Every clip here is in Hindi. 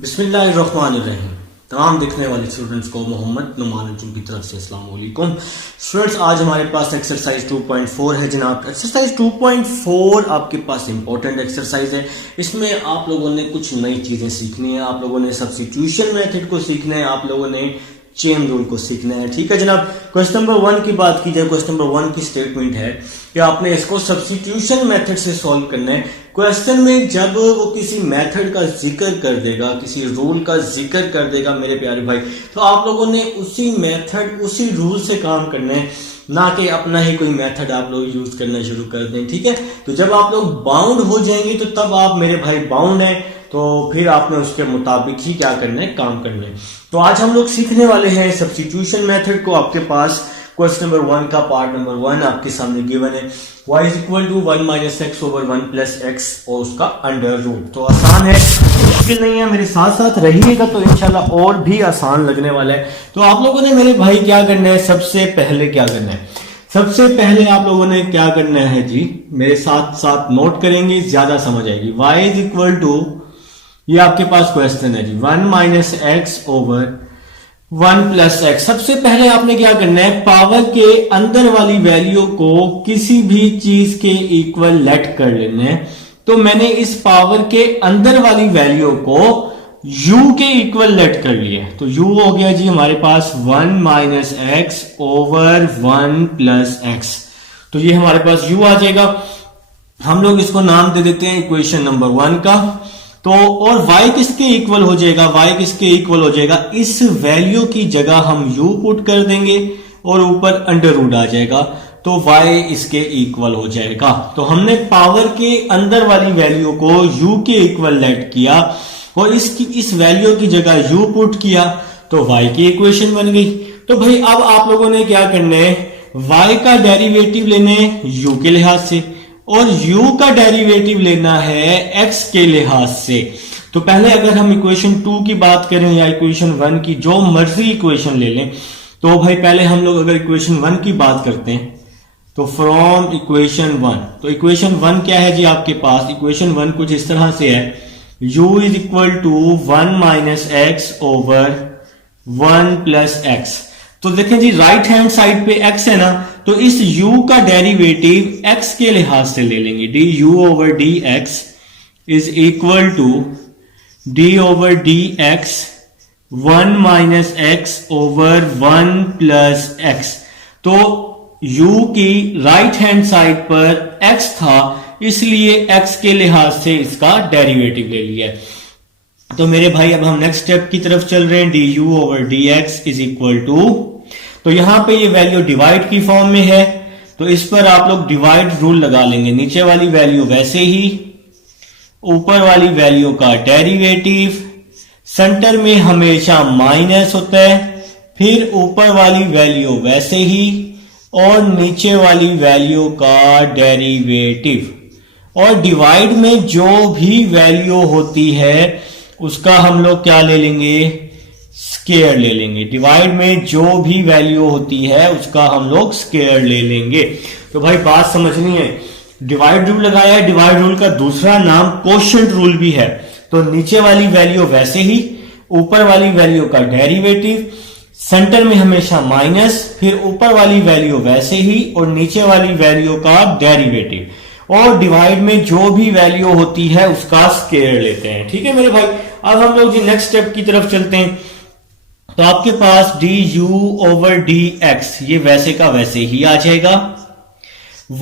बिस्मिल्लाहिर्रहमानिर्रहीम। तमाम देखने वाले स्टूडेंट्स को मोहम्मद नुमानुद्दीन की तरफ से अस्सलाम वालेकुम। स्टूडेंट्स, आज हमारे पास एक्सरसाइज 2.4 है जनाब। एक्सरसाइज 2.4 आपके पास इंपॉर्टेंट एक्सरसाइज है। इसमें आप लोगों ने कुछ नई चीज़ें सीखनी है। आप लोगों ने सब्स्टिट्यूशन मेथड को सीखना है, आप लोगों ने चेन रूल को सीखना है। ठीक है जनाब। क्वेश्चन नंबर 1 की बात की जाए, क्वेश्चन नंबर 1 की स्टेटमेंट है कि आपने इसको सब्स्टिट्यूशन मेथड से सॉल्व करना है। क्वेश्चन में जब वो किसी मेथड का जिक्र कर देगा, किसी रूल का जिक्र कर देगा मेरे प्यारे भाई, तो आप लोगों ने उसी मेथड उसी रूल से काम करना है, ना कि अपना ही कोई मेथड आप लोग यूज करना शुरू कर दें। ठीक है। तो जब आप लोग बाउंड हो जाएंगे तो तब आप मेरे भाई बाउंड है, तो फिर आपने उसके मुताबिक ही क्या करना है, काम करना है। तो आज हम लोग सीखने वाले हैं सब्स्टिट्यूशन मेथड को। आपके पास क्वेश्चन नंबर 1 का पार्ट नंबर 1 आपके सामने गिवन है, y is equal to 1 minus X over 1 plus X और उसका अंडर रूट। तो आसान है, मुश्किल नहीं है। मेरे साथ साथ रहिएगा तो इंशाल्लाह और भी आसान लगने वाला है। तो आप लोगों ने मेरे भाई क्या करना है, सबसे पहले क्या करना है, सबसे पहले आप लोगों ने क्या करना है जी, मेरे साथ साथ नोट करेंगे, ज्यादा समझ आएगी। y इज इक्वल टू, ये आपके पास क्वेश्चन है जी, 1 minus X over 1 plus x. सबसे पहले आपने क्या करना है, पावर के अंदर वाली वैल्यू को किसी भी चीज के इक्वल लेट कर लेना है। तो मैंने इस पावर के अंदर वाली वैल्यू को u के इक्वल लेट कर लिया। तो u हो गया जी हमारे पास 1 minus X over 1 plus X. तो ये हमारे पास u आ जाएगा। हम लोग इसको नाम दे देते हैं इक्वेशन नंबर 1 का। तो और y किसके इक्वल हो जाएगा, y किसके इक्वल हो जाएगा, इस वैल्यू की जगह हम u पुट कर देंगे और ऊपर अंडर रूट आ जाएगा, तो y इसके इक्वल हो जाएगा। तो हमने पावर के अंदर वाली वैल्यू को u के इक्वल लेट किया और इस वैल्यू की जगह u पुट किया, तो y की इक्वेशन बन गई। तो भाई अब आप लोगों ने क्या करना है, y का डेरिवेटिव लेना है u के लिहाज से और u का डेरिवेटिव लेना है x के लिहाज से। तो पहले अगर हम इक्वेशन 2 की बात करें या इक्वेशन 1 की, जो मर्जी इक्वेशन ले लें, तो भाई पहले हम लोग अगर इक्वेशन 1 की बात करते हैं तो फ्रॉम इक्वेशन 1, तो इक्वेशन 1 क्या है जी आपके पास, इक्वेशन 1 कुछ इस तरह से है, u is equal to 1 minus X over 1 plus X. तो देखें जी राइट हैंड साइड पे x है ना, तो इस u का डेरिवेटिव x के लिहाज से ले लेंगे। du over dx is equal to d over dx 1 minus X over 1 plus X. तो u की राइट हैंड साइड पर x था, इसलिए x के लिहाज से इसका डेरिवेटिव ले लिया। तो मेरे भाई अब हम नेक्स्ट स्टेप की तरफ चल रहे हैं, du over dx is equal to, तो यहां पे ये वैल्यू डिवाइड की फॉर्म में है, तो इस पर आप लोग डिवाइड रूल लगा लेंगे। नीचे वाली वैल्यू वैसे ही, ऊपर वाली वैल्यू का डेरिवेटिव, सेंटर में हमेशा माइनस होता है, फिर ऊपर वाली वैल्यू वैसे ही और नीचे वाली वैल्यू का डेरिवेटिव। और डिवाइड में जो भी वैल्यू होती है उसका हम लोग क्या ले लेंगे, स्क्वायर ले लेंगे। डिवाइड में जो भी वैल्यू होती है उसका हम लोग स्क्वायर ले लेंगे। तो भाई बात समझनी है, डिवाइड रूल लगाया है, डिवाइड रूल का दूसरा नाम कोशेंट रूल भी है। तो नीचे वाली वैल्यू वैसे ही, ऊपर वाली वैल्यू का डेरिवेटिव, सेंटर में हमेशा माइनस, फिर ऊपर वाली वैल्यू वैसे ही और नीचे वाली वैल्यू का डेरिवेटिव। और डिवाइड में जो भी वैल्यू होती है उसका स्क्वायर लेते हैं। ठीक है मेरे भाई। अब हम लोग जी नेक्स्ट स्टेप की तरफ चलते हैं। तो आपके पास du ओवर dx ये वैसे का वैसे ही आ जाएगा,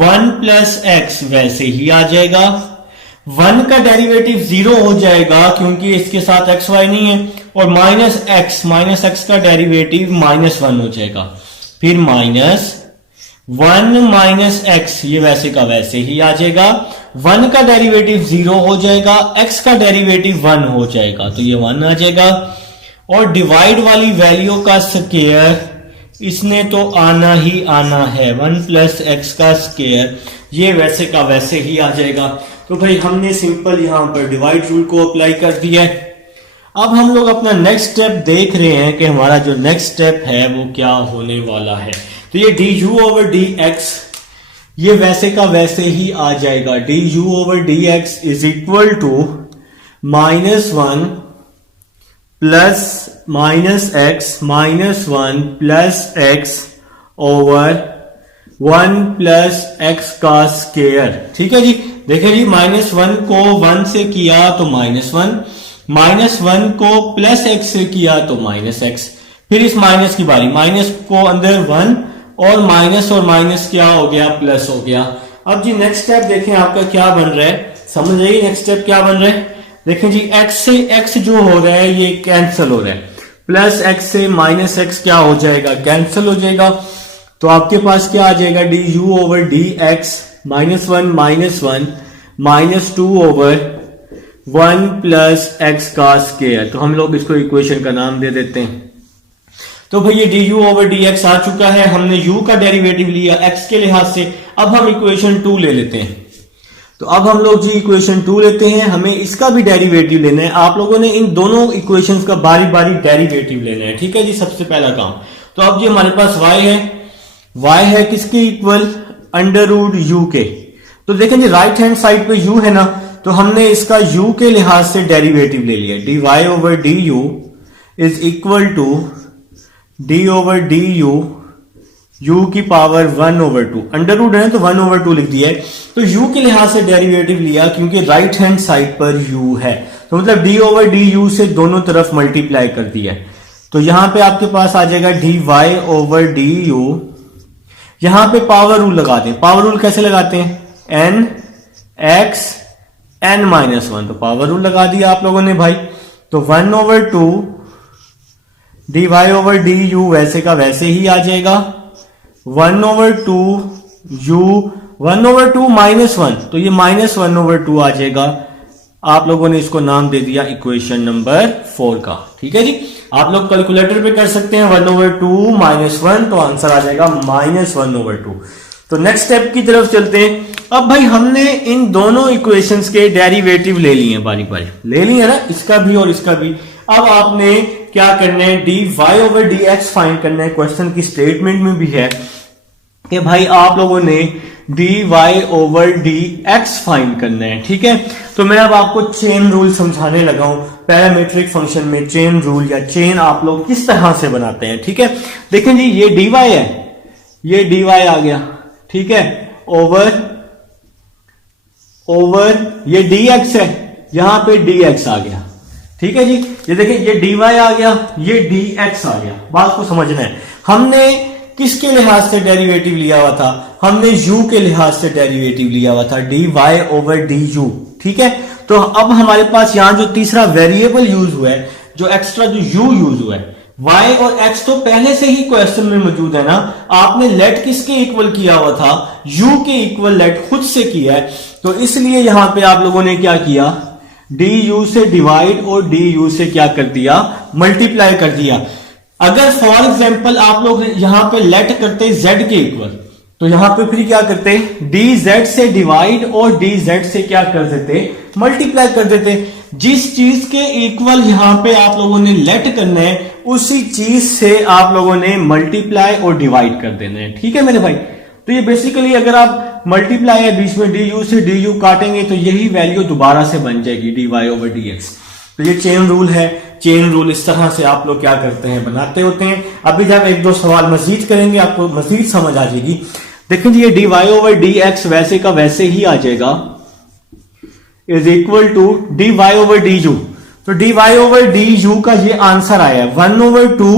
1 प्लस एक्स वैसे ही आ जाएगा, 1 का डेरिवेटिव 0 हो जाएगा क्योंकि इसके साथ एक्स वाई नहीं है, और माइनस एक्स का डेरिवेटिव -1 हो जाएगा, फिर -1 माइनस एक्स ये वैसे का वैसे ही आ जाएगा, 1 का डेरिवेटिव 0 हो जाएगा, x का डेरिवेटिव 1 हो जाएगा, तो ये 1 आ जाएगा। और डिवाइड वाली वैल्यू का स्क्वायर इसने तो आना ही आना है, 1 प्लस एक्स का स्क्वायर ये वैसे का वैसे ही आ जाएगा। तो भाई हमने सिंपल यहां पर डिवाइड रूल को अप्लाई कर दिया है। अब हम लोग अपना नेक्स्ट स्टेप देख रहे हैं कि हमारा जो नेक्स्ट स्टेप है वो क्या होने वाला है। तो ये du ओवर dx ये वैसे का वैसे ही आ जाएगा, du over dx is equal to -1 plus minus X minus 1 plus X over 1 plus X का स्क्वायर। ठीक है जी, देखिए जी -1 को 1 से किया तो -1, -1 को प्लस एक्स से किया तो -x, फिर इस माइनस की बारी, माइनस को अंदर 1 और माइनस क्या हो गया, प्लस हो गया। अब जी नेक्स्ट स्टेप देखें आपका क्या बन रहा है, समझ जाइए नेक्स्ट स्टेप क्या बन रहा है। देखें जी x से x जो हो रहा है ये कैंसिल हो रहा है, प्लस x से माइनस एक्स क्या हो जाएगा, कैंसिल हो जाएगा। तो आपके पास क्या आ जाएगा, du over D x -1 -2 over 1 plus X का स्क्वायर। तो हम लोग इसको इक्वेशन का नाम दे देते हैं। तो भाई ये du ओवर डी एक्स आ चुका है, हमने u का डेरिवेटिव लिया x के लिहाज से। अब हम इक्वेशन 2 ले लेते हैं। तो अब हम लोग जी इक्वेशन 2 लेते हैं, हमें इसका भी डेरिवेटिव लेना है। आप लोगों ने इन दोनों इक्वेशंस का बारी बारी डेरिवेटिव लेना है। ठीक है जी, सबसे पहला काम। तो अब जी हमारे पास y है किसके इक्वल, √u के। तो देखें जी राइट हैंड साइड पे u है ना, तो हमने इसका u के लिहाज से डेरिवेटिव ले लिया। dy over du is equal to d over du u की पावर 1 ओवर 2, अंडर रूट है तो 1 ओवर 2 लिख दिया है। तो u के लिहाज से डेरिवेटिव लिया क्योंकि राइट हैंड साइड पर u है, तो मतलब d ओवर du से दोनों तरफ मल्टीप्लाई कर दिया है। तो यहां पे आपके पास आ जाएगा dy ओवर du, यहां पे पावर रूल लगा दें। पावर रूल कैसे लगाते हैं, n x n-1, तो पावर रूल लगा दिया आप लोगों ने भाई। तो 1 ओवर 2 dy ओवर du वैसे का वैसे ही आ जाएगा, 1 ओवर 2 u 1 ओवर 2 -1, तो ये -1 ओवर 2 आ जाएगा। आप लोगों ने इसको नाम दे दिया इक्वेशन नंबर 4 का। ठीक है जी, आप लोग कैलकुलेटर पे कर सकते हैं 1 ओवर 2 -1, तो आंसर आ जाएगा -1 ओवर 2। तो नेक्स्ट स्टेप की तरफ चलते हैं। अब भाई हमने इन दोनों इक्वेशंस के डेरिवेटिव ले लिए बारी बारी, ले लिए ना, इसका भी और इसका भी। अब आपने क्या करना है, dy ओवर dx फाइंड करना है। क्वेश्चन की स्टेटमेंट में भी है कि भाई आप लोगों ने dy ओवर dx फाइंड करना है। ठीक है, तो मैं अब आपको चेन रूल समझाने लगा हूं। पैरामीट्रिक फंक्शन में चेन रूल या चेन आप लोग किस तरह से बनाते हैं। ठीक है, देखें जी ये dy है, ये dy आ गया, ठीक है, ओवर ये dx है, यहां पे dx आ गया। ठीक है जी, ये देखिए ये dy आ गया, ये dx आ गया। बात को समझना है, हमने किसके लिहाज से डेरिवेटिव लिया हुआ था, हमने u के लिहाज से डेरिवेटिव लिया हुआ था, dy ओवर du। ठीक है, तो अब हमारे पास यहां जो तीसरा वेरिएबल यूज हुआ है, जो एक्स्ट्रा जो u यूज हुआ है, y और x तो पहले से ही क्वेश्चन में मौजूद है ना। आपने लेट किसके इक्वल किया हुआ था, u के इक्वल लेट खुद से किया है। तो इसलिए यहां पे आप लोगों ने क्या किया, du से डिवाइड और du से क्या कर दिया, मल्टीप्लाई कर दिया। अगर फॉर एग्जांपल आप लोग यहां पे लेट करते z के इक्वल, तो यहां पे फिर क्या करते, dz से डिवाइड और dz से क्या कर देते, मल्टीप्लाई कर देते। जिस चीज के इक्वल यहां पे आप लोगों ने लेट करना है, उसी चीज से आप लोगों ने मल्टीप्लाई और डिवाइड कर देना है। ठीक है मेरे भाई, तो ये बेसिकली अगर आप मल्टीप्लाई है बीच में du से du काटेंगे तो यही वैल्यू दोबारा से बन जाएगी dy ओवर dx। तो ये चेन रूल है। चेन रूल इस तरह से आप लोग क्या करते हैं, बनाते होते हैं। अभी जब एक दो सवाल मजीद करेंगे आपको मजीद समझ आ जाएगी। देखें जी ये dy ओवर dx वैसे का वैसे ही आ जाएगा, is equal to dy over du। तो dy ओवर du का ये आंसर आया है 1 ओवर 2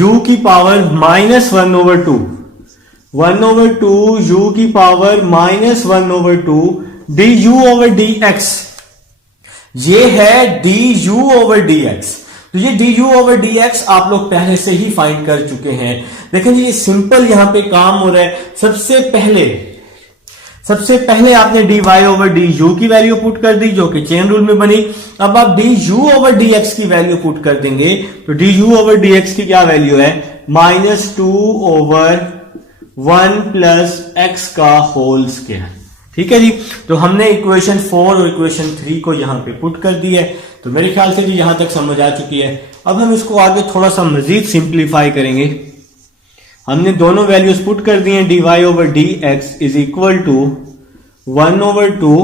u की पावर -1 ओवर 2, 1 ओवर 2 u की power -1 over 2 du over dx। ये है du ओवर dx। तो ये du ओवर dx आप लोग पहले से ही फाइंड कर चुके हैं। देखें जी ये सिंपल यहां पे काम हो रहा है। सबसे पहले आपने dy ओवर du की वैल्यू पुट कर दी, जो कि चेन रूल में बनी। अब आप du ओवर dx की वैल्यू पुट कर देंगे, तो du ओवर dx की क्या वैल्यू है, -2 ओवर 1 प्लस x का होल स्क्वायर। ठीक है जी, तो हमने इक्वेशन 4 और इक्वेशन 3 को यहां पे पुट कर दी है। तो मेरे ख्याल से जी यहां तक समझ आ चुकी है। अब हम इसको आगे थोड़ा सा मजीद सिंप्लीफाई करेंगे। हमने दोनों वैल्यूज पुट कर दी हैं, dy over dx is equal to 1 over 2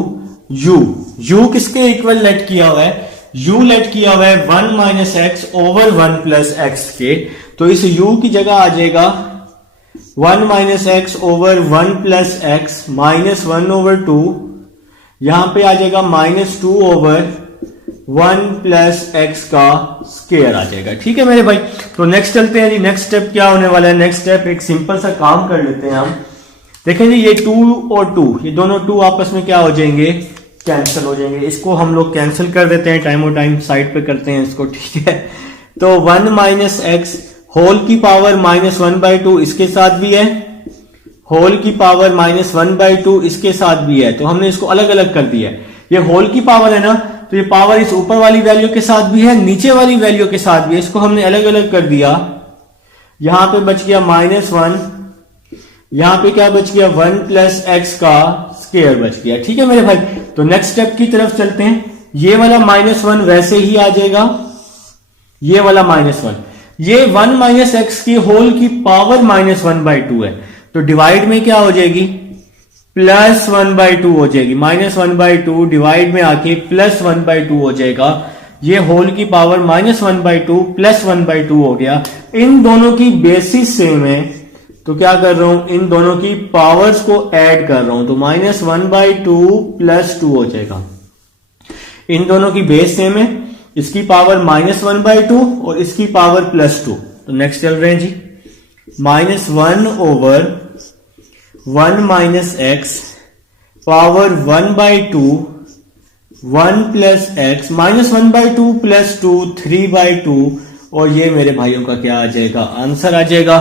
u किसके इक्वल लेट किया हुआ है, u लेट किया हुआ है 1 minus X over 1 plus X के, तो इस u की जगह आ जाएगा 1 minus X over 1 plus X minus 1 over 2, यहां पे आ जाएगा माइनस 2 ओवर 1 प्लस एक्स का स्क्वायर आ जाएगा। ठीक है मेरे भाई, तो नेक्स्ट चलते हैं जी। नेक्स्ट स्टेप क्या होने वाला है? नेक्स्ट स्टेप एक सिंपल सा काम कर लेते हैं हम। देखें जी, ये 2 और 2, ये दोनों 2 आपस में क्या हो जाएंगे? कैंसिल हो जाएंगे। इसको हम लोग कैंसिल कर देते हैं, टाइम और टाइम साइड पे करते हैं इसको। ठीक है, तो 1 माइनस एक्स होल की पावर माइनस 1/2 इसके साथ भी है, होल की पावर माइनस 1/2 इसके साथ भी है, तो हमने इसको अलग अलग कर दिया है। ये होल की पावर है ना, तो ये पावर इस ऊपर वाली वैल्यू के साथ भी है, नीचे वाली वैल्यू के साथ भी है, इसको हमने अलग अलग कर दिया। यहां पे बच गया -1, यहां पे क्या बच गया? 1 प्लस एक्स का स्क्वायर बच गया। ठीक है मेरे भाई, तो नेक्स्ट स्टेप की तरफ चलते हैं। ये वाला -1 वैसे ही आ जाएगा, ये वाला -1, ये 1 माइनस एक्स की होल की पावर -1/2 है, तो डिवाइड में क्या हो जाएगी? प्लस 1/2 हो जाएगी। -1/2 डिवाइड में आके प्लस 1/2 हो जाएगा। ये होल की पावर -1/2 प्लस 1/2 हो गया। इन दोनों की बेसिस सेम है, तो क्या कर रहा हूं? इन दोनों की पावर्स को ऐड कर रहा हूं, तो -1/2 प्लस 2 हो जाएगा। इन दोनों की बेस सेम है, इसकी पावर -1/2 और इसकी पावर +2। तो नेक्स्ट चल रहे हैं जी, -1 over 1 minus x power 1/2 1 plus x -1/2 +2 3/2, और ये मेरे भाइयों का क्या आ जाएगा? आंसर आ जाएगा।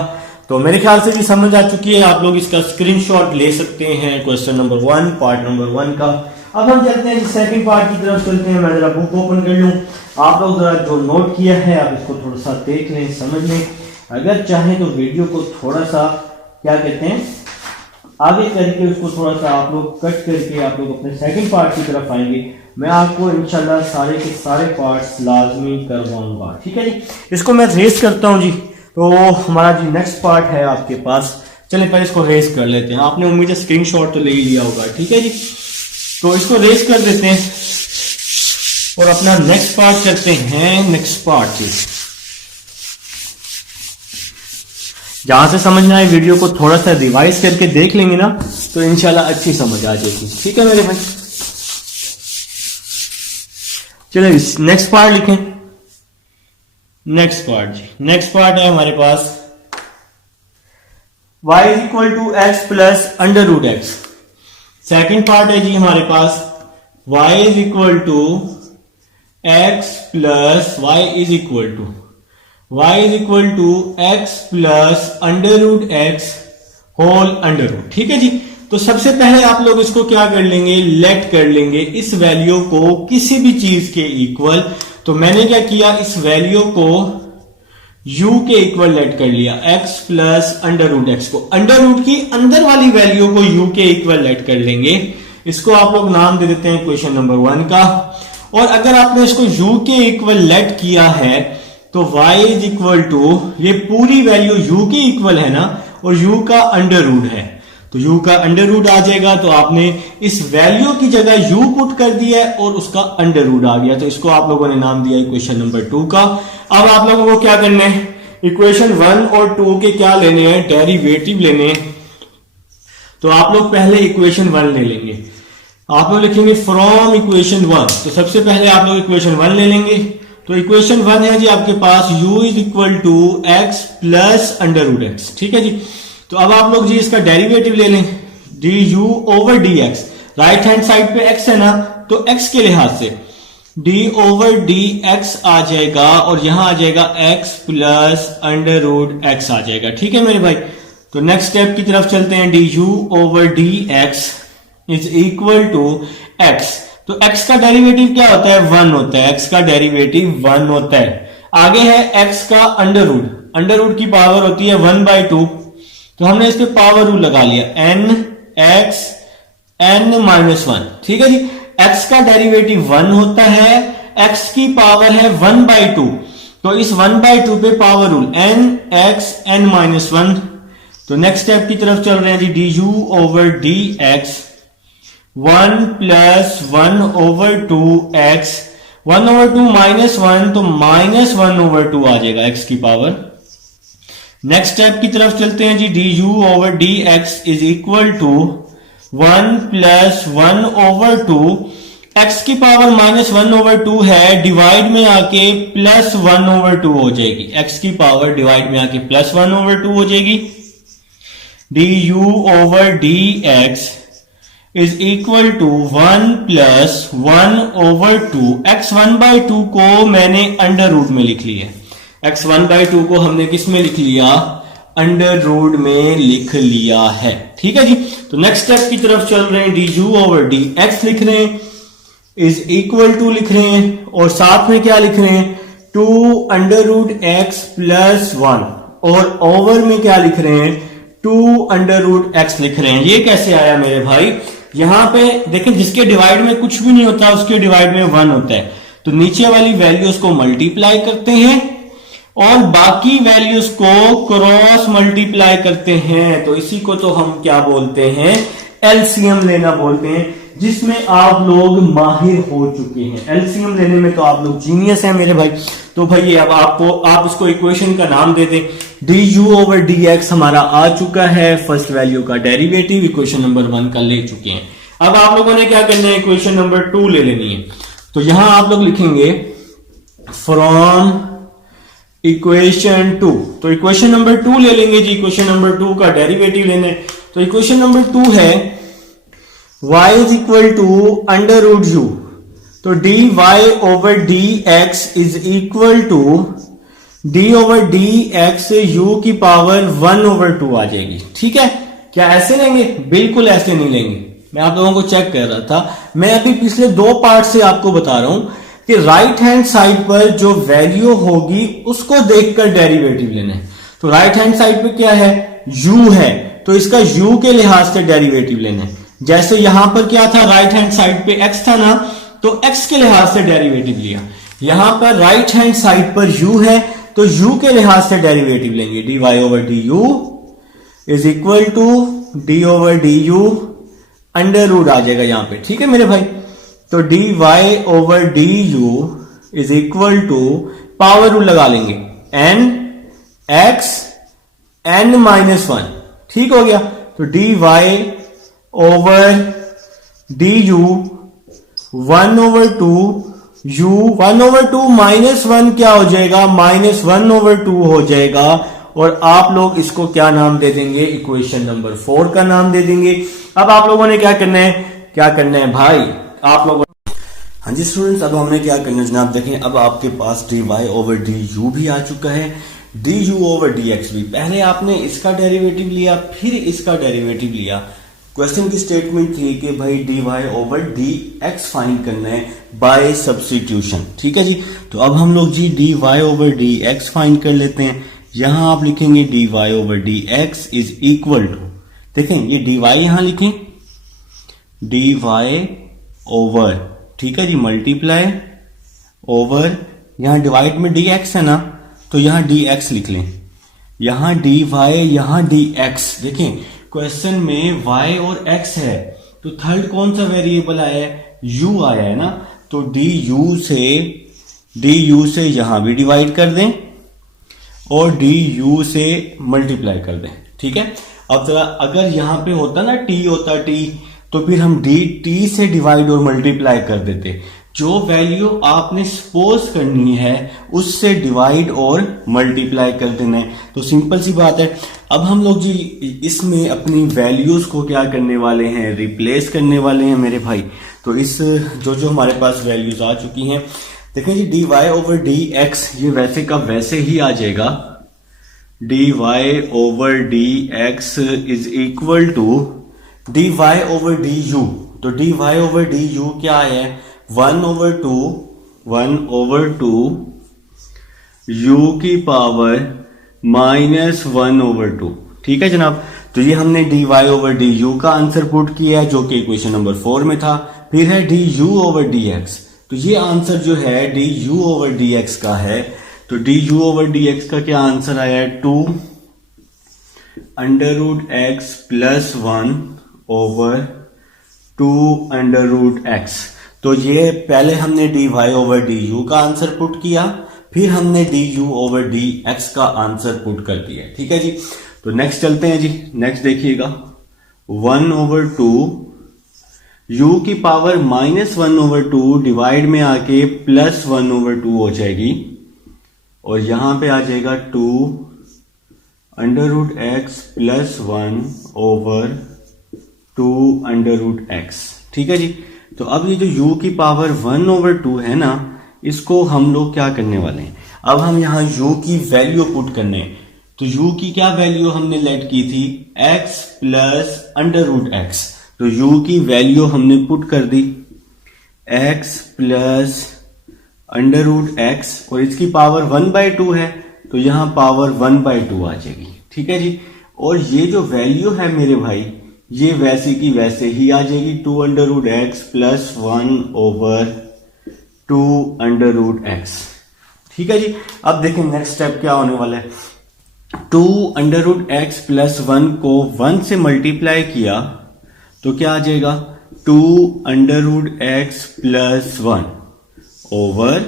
तो मेरे ख्याल से भी समझ आ चुकी है, आप लोग इसका स्क्रीनशॉट ले सकते हैं क्वेश्चन नंबर 1 पार्ट नंबर 1 का। अब हम चलते हैं सेकंड पार्ट की तरफ चलते हैं। मैं जरा बुक ओपन कर लूं, आप लोग जरा जो नोट किया है आप इसको थोड़ा सा देख लें, समझ लें। अगर चाहें तो वीडियो को थोड़ा सा क्या कहते हैं आगे करके उसको थोड़ा सा आप लोग कट करके आप लोग अपने सेकंड पार्ट की तरफ आएंगे। मैं आपको इंशाल्लाह सारे के सारे पार्ट्स लाजमी करवाऊंगा। ठीक है जी, इसको मैं रेस करता हूं जी। तो हमारा जी नेक्स्ट पार्ट है आपके पास, चलिए पहले इसको रेस कर लेते हैं। आपने उम्मीद है स्क्रीनशॉट तो ले ही लिया होगा। ठीक है जी, तो इसको रेस कर देते हैं और अपना नेक्स्ट पार्ट करते हैं। नेक्स्ट पार्ट जी, जहां से समझ में आए वीडियो को थोड़ा सा रिवाइज करके देख लेंगे ना, तो इंशाल्लाह अच्छी समझ आ जाएगी। ठीक है मेरे भाई, चलिए नेक्स्ट पार्ट लिखें। नेक्स्ट पार्ट जी, नेक्स्ट पार्ट है हमारे पास y = x plus √x। Second part है जी हमारे पास y = x plus x plus √x whole √। ठीक है जी, तो सबसे पहले आप लोग इसको क्या कर लेंगे? लेट कर लेंगे इस वैल्यू को किसी भी चीज के इक्वल। तो मैंने क्या किया? इस वैल्यू को u के इक्वल लेट कर लिया, x प्लस √x को। √ की अंदर वाली वैल्यू को u के इक्वल लेट कर लेंगे। इसको आप लोग नाम दे देते हैं क्वेश्चन नंबर 1 का। और अगर आपने इसको u के इक्वल लेट किया है तो y = ये पूरी वैल्यू u के इक्वल है ना, और u का √ है, तो u का √ आ जाएगा। तो आपने इस वैल्यू की जगह u पुट कर दिया है और उसका √ आ गया, तो इसको आप लोगों ने नाम दिया इक्वेशन नंबर 2 का। अब आप लोगों को क्या करना है? इक्वेशन 1 और 2 के क्या लेने हैं? डेरिवेटिव लेने हैं। तो आप लोग पहले इक्वेशन 1 ले लेंगे। आप लोग लिखेंगे फ्रॉम इक्वेशन 1। तो सबसे पहले आप लोग इक्वेशन 1 ले लेंगे। तो इक्वेशन 1 है जी आपके पास u = x प्लस √x। ठीक है जी, तो अब आप लोग जी इसका डेरिवेटिव ले लें, du/dx। राइट हैंड साइड पे x है ना, तो x के लिहाज से d/dx आ जाएगा, और यहां आ जाएगा x प्लस √x आ जाएगा। ठीक है मेरे भाई, तो नेक्स्ट स्टेप की तरफ चलते हैं। du/dx = x। तो x का डेरिवेटिव क्या होता है? 1 होता है। x का डेरिवेटिव 1 होता है। आगे है x का √। की पावर होती है 1/2, तो हमने इस पे पावर रूल लगा लिया, n(x n-1). ठीक है जी, x का डेरिवेटिव 1 होता है, x की पावर है 1/2, तो इस 1/2 पे पावर रूल n(x n-1). तो नेक्स्ट स्टेप की तरफ चल रहे हैं जी। du/dx 1 + 1/2x 1/2 -1, तो -1/2 आ जाएगा x की पावर। नेक्स्ट स्टेप की तरफ चलते हैं जी, du/dx is equal to 1 + 1/2, x की पावर -1/2 है, डिवाइड में आके +1/2 हो जाएगी। x की पावर डिवाइड में आके +1/2 हो जाएगी। du/dx is equal to 1 + 1/2। x 1/2 को मैंने अंडर रूट में लिख लिया। x 1/2 को हमने किस में लिख लिया? अंडर रूट में लिख लिया है। ठीक है जी। तो नेक्स्ट स्टेप की तरफ चल रहे हैं, du/dx लिख रहे हैं, इज इक्वल टू लिख रहे हैं, और साथ में क्या लिख रहे हैं? 2√x + 1, और ओवर में क्या लिख रहे हैं? 2√x लिख रहे हैं। ये कैसे आया मेरे भाई? यहां पे देखें, जिसके डिवाइड में कुछ भी नहीं होता उसके डिवाइड में 1 होता है, तो नीचे वाली वैल्यूज को मल्टीप्लाई करते हैं और बाकी वैल्यूज को क्रॉस मल्टीप्लाई करते हैं। तो इसी को तो हम क्या बोलते हैं? एलसीएम लेना बोलते हैं, जिसमें आप लोग माहिर हो चुके हैं। एलसीएम लेने में तो आप लोग जीनियस हैं मेरे भाई। तो भाई अब आप इसको इक्वेशन का नाम दे दें। du/dx हमारा आ चुका है, फर्स्ट वैल्यू का डेरिवेटिव इक्वेशन नंबर 1 का ले चुके हैं। अब आप लोगों ने क्या करना है? इक्वेशन नंबर 2 ले लेनी है। तो यहां आप लोग लिखेंगे फ्रॉम इक्वेशन 2। तो इक्वेशन नंबर 2 ले लेंगे जी। इक्वेशन नंबर 2 का डेरिवेटिव लेना है। तो इक्वेशन नंबर 2 है y is equal to √u। तो dy/dx is equal to d/dx u की पावर 1/2 आ जाएगी। ठीक है, क्या ऐसे लेंगे? बिल्कुल ऐसे नहीं लेंगे। मैं आप लोगों को चेक कर रहा था, मैं अभी पिछले 2 पार्ट से आपको बता रहा हूं कि राइट हैंड साइड पर जो वैल्यू होगी उसको देखकर डेरिवेटिव लेना है। तो राइट हैंड साइड पे क्या है? u है, तो इसका u के लिहाज से डेरिवेटिव लेना है। जैसे यहां पर क्या था? राइट हैंड साइड पे x था ना, तो x के लिहाज से डेरिवेटिव लिया। यहां पर राइट हैंड साइड पर u है, तो u के लिहाज से डेरिवेटिव लेंगे। dy/du is equal to d/du under root आ जाएगा यहां पे। ठीक है मेरे भाई। तो dy/du is equal to power rule लगा लेंगे, n x n-1। ठीक हो गया। तो dy/du 1/2 u 1/2 -1 क्या हो जाएगा? -1/2 हो जाएगा। और आप लोग इसको क्या नाम दे देंगे? इक्वेशन नंबर 4 का नाम दे देंगे। अब आप लोगों ने क्या करना है? क्या करना है भाई आप लोगों? हाँ जी स्टूडेंट्स, अब हमने क्या करना है जनाब? देखें, अब आपके पास dy/du भी आ चुका है, du/dx भी। पहले आपने इसका डेरिवेटिव लिया, फिर इसका डेरिवेटिव लिया। क्वेश्चन की स्टेटमेंट थी कि भाई dy/dx फाइंड करना है बाय सब्स्टिट्यूशन। ठीक है जी। तो अब हम लोग जी dy/dx फाइंड कर लेते हैं। यहां आप लिखेंगे dy/dx इज इक्वल टू, देखें ये dy यहां लिखें, dy ओवर, ठीक है जी, मल्टीप्लाई ओवर, यहां डिवाइड में dx है ना, तो यहां dx लिख लें, यहां dy, यहां dx। देखें क्वेश्चन में y और x है, तो थर्ड कौन सा वेरिएबल आया है? u आया है ना, तो du से यहां भी डिवाइड कर दें और du से मल्टीप्लाई कर दें। ठीक है। अब जरा अगर यहां पे होता ना t होता t, तो फिर हम dt से डिवाइड और मल्टीप्लाई कर देते। जो वैल्यू आपने सपोज करनी है उससे डिवाइड और मल्टीप्लाई कर देना है। तो सिंपल सी बात है। अब हम लोग जी इसमें अपनी वैल्यूज को क्या करने वाले हैं? रिप्लेस करने वाले हैं मेरे भाई। तो इस जो हमारे पास वैल्यूज आ चुकी हैं, देखें जी dy/dx ये वैसे का वैसे ही आ जाएगा। dy/dx is equal to dy/du। तो dy/du क्या है? 1/2 u की पावर -1/2। ठीक है जनाब। तो ये हमने dy/du का आंसर पुट किया है, जो कि इक्वेशन नंबर 4 में था। फिर है du/dx, तो ये आंसर जो है du/dx का है। तो du/dx का क्या आंसर आया है? 2√x + 1/2√x। तो ये पहले हमने dy ओवर du का आंसर पुट किया, फिर हमने du ओवर dx का आंसर पुट कर दिया। ठीक है जी, तो नेक्स्ट चलते हैं जी। नेक्स्ट देखिएगा 1 ओवर 2 u की पावर -1 ओवर 2 डिवाइड में आके +1 ओवर 2 हो जाएगी, और यहां पे आ जाएगा 2 under root X plus 1 over 2 under root X. ठीक है जी, तो अब ये जो u की पावर 1 ओवर 2 है ना, इसको हम लोग क्या करने वाले हैं, अब हम यहां u की वैल्यू पुट करने हैं। तो u की क्या वैल्यू हमने लेट की थी, x plus under root X. तो u की वैल्यू हमने पुट कर दी x plus under root X, और इसकी पावर 1/2 है, तो यहां पावर 1/2 आ जाएगी। ठीक है जी, और ये जो वैल्यू है मेरे भाई, ये वैसे की वैसे ही आ जाएगी 2 under root X plus 1 over 2 under root X. ठीक है जी, अब देखें नेक्स्ट स्टेप क्या होने वाला है। 2 अंडर रूट एक्स प्लस 1 को 1 से मल्टीप्लाई किया तो क्या आ जाएगा, 2 under root X plus 1 over